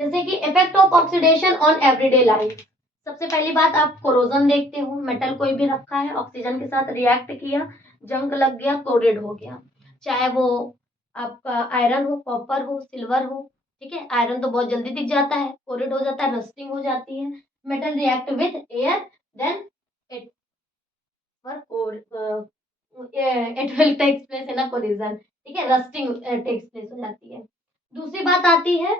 जैसे कि effect of oxidation on everyday life. सबसे पहली बात, आप कोरोजन देखते हो, मेटल कोई भी रखा है, ऑक्सीजन के साथ रिएक्ट किया, जंग लग गया, क्लोरेड हो गया, चाहे वो आपका आयरन हो, कॉपर हो, सिल्वर हो। ठीक है, आयरन तो बहुत जल्दी दिख जाता है, क्लोरेड हो जाता है, रस्टिंग हो जाती है। Metal react with air, then it it will takes place in a collision. ठीक है, रस्टिंग टेक्स प्लेस हो जाती है। दूसरी बात आती है,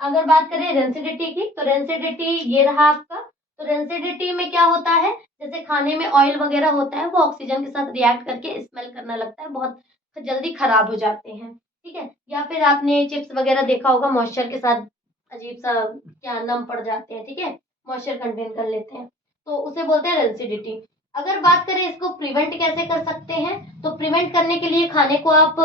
अगर बात करें रेंसिडिटी की, तो रेंसिडिटी ये रहा आपका। तो रेंसिडिटी में क्या होता है, जैसे खाने में ऑयल वगैरह होता है, वो ऑक्सीजन के साथ रिएक्ट करके स्मेल करने लगता है, बहुत जल्दी खराब हो जाते हैं। ठीक है, या फिर आपने चिप्स वगैरह देखा होगा, मॉइस्चर के साथ अजीब सा क्या नम पड़ जाते हैं, ठीक है, मॉइस्चर कंटेन कर लेते हैं, तो उसे बोलते हैं रेंसिडिटी। अगर बात करें इसको प्रिवेंट कैसे कर सकते हैं, तो प्रिवेंट करने के लिए खाने को आप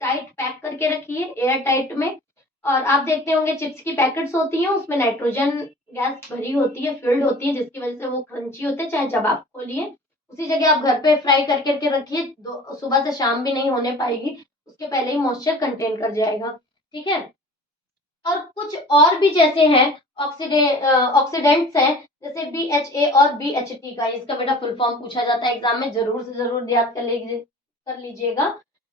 टाइट पैक करके रखिए, एयर टाइट में। और आप देखते होंगे चिप्स की पैकेट्स होती हैं, उसमें नाइट्रोजन गैस भरी होती है, फिल्ड होती है, जिसकी वजह से वो क्रंची होते हैं, चाहे जब आप खोलिए। उसी जगह आप घर पे फ्राई करके रखिए, सुबह से शाम भी नहीं होने पाएगी, उसके पहले ही मॉइस्चर कंटेन कर जाएगा। ठीक है, और कुछ और भी जैसे हैं ऑक्सीडेंट्स हैं, जैसे BHA और BHT का, इसका बेटा फुल फॉर्म पूछा जाता है एग्जाम में, जरूर से जरूर याद कर लीजिएगा,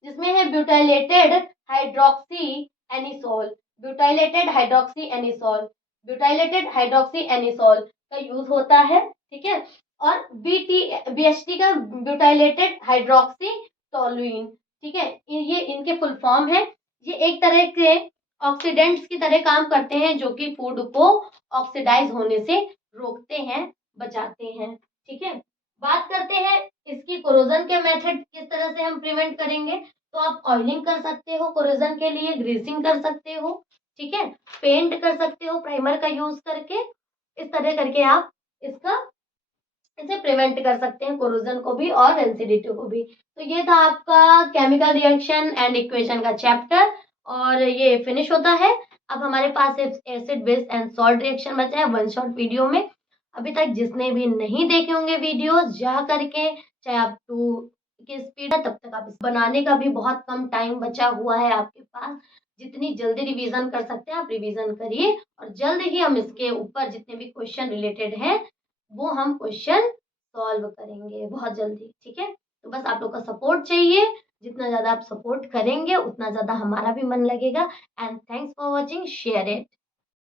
जिसमें है butylated hydroxy anisole, butylated hydroxy anisole, butylated hydroxy anisole का यूज होता है। ठीक है, और BHT का ब्यूटाइलेटेड हाइड्रोक्सी टोलुइन। ठीक है, ये इनके फुल फॉर्म है। ये एक तरह के ऑक्सीडेंट्स की तरह काम करते हैं, जो कि फूड को ऑक्सीडाइज होने से रोकते हैं, बचाते हैं। ठीक है, बात करते हैं इसकी कोरोजन के मेथड, किस तरह से हम प्रिवेंट करेंगे। तो आप ऑयलिंग कर सकते हो कोरोजन के लिए, ग्रीसिंग कर सकते हो, ठीक है, पेंट कर सकते हो प्राइमर का यूज करके, इस तरह करके आप इसे प्रिवेंट कर सकते हैं, कोरोजन को भी और रेंसिडिटी को भी। तो ये था आपका केमिकल रिएक्शन एंड इक्वेशन का चैप्टर, और ये फिनिश होता है। अब हमारे पास acid base and salt reaction बचा है वन शॉट वीडियो में। अभी तक जिसने भी नहीं देखे होंगे वीडियोस, जा करके, चाहे आप 2 की स्पीड है, तब तक आप बनाने का भी बहुत कम टाइम बचा हुआ है आपके पास, जितनी जल्दी रिवीजन कर सकते हैं आप रिवीजन करिए, और जल्द ही हम इसके ऊपर जितने भी क्वेश्चन रिलेटेड हैं वो हम क्वेश्चन सॉल्व करेंगे बहुत जल्दी। ठीक है, तो बस आप लोग का सपोर्ट चाहिए, जितना ज्यादा आप सपोर्ट करेंगे उतना ज्यादा हमारा भी मन लगेगा। And thanks for watching, share it.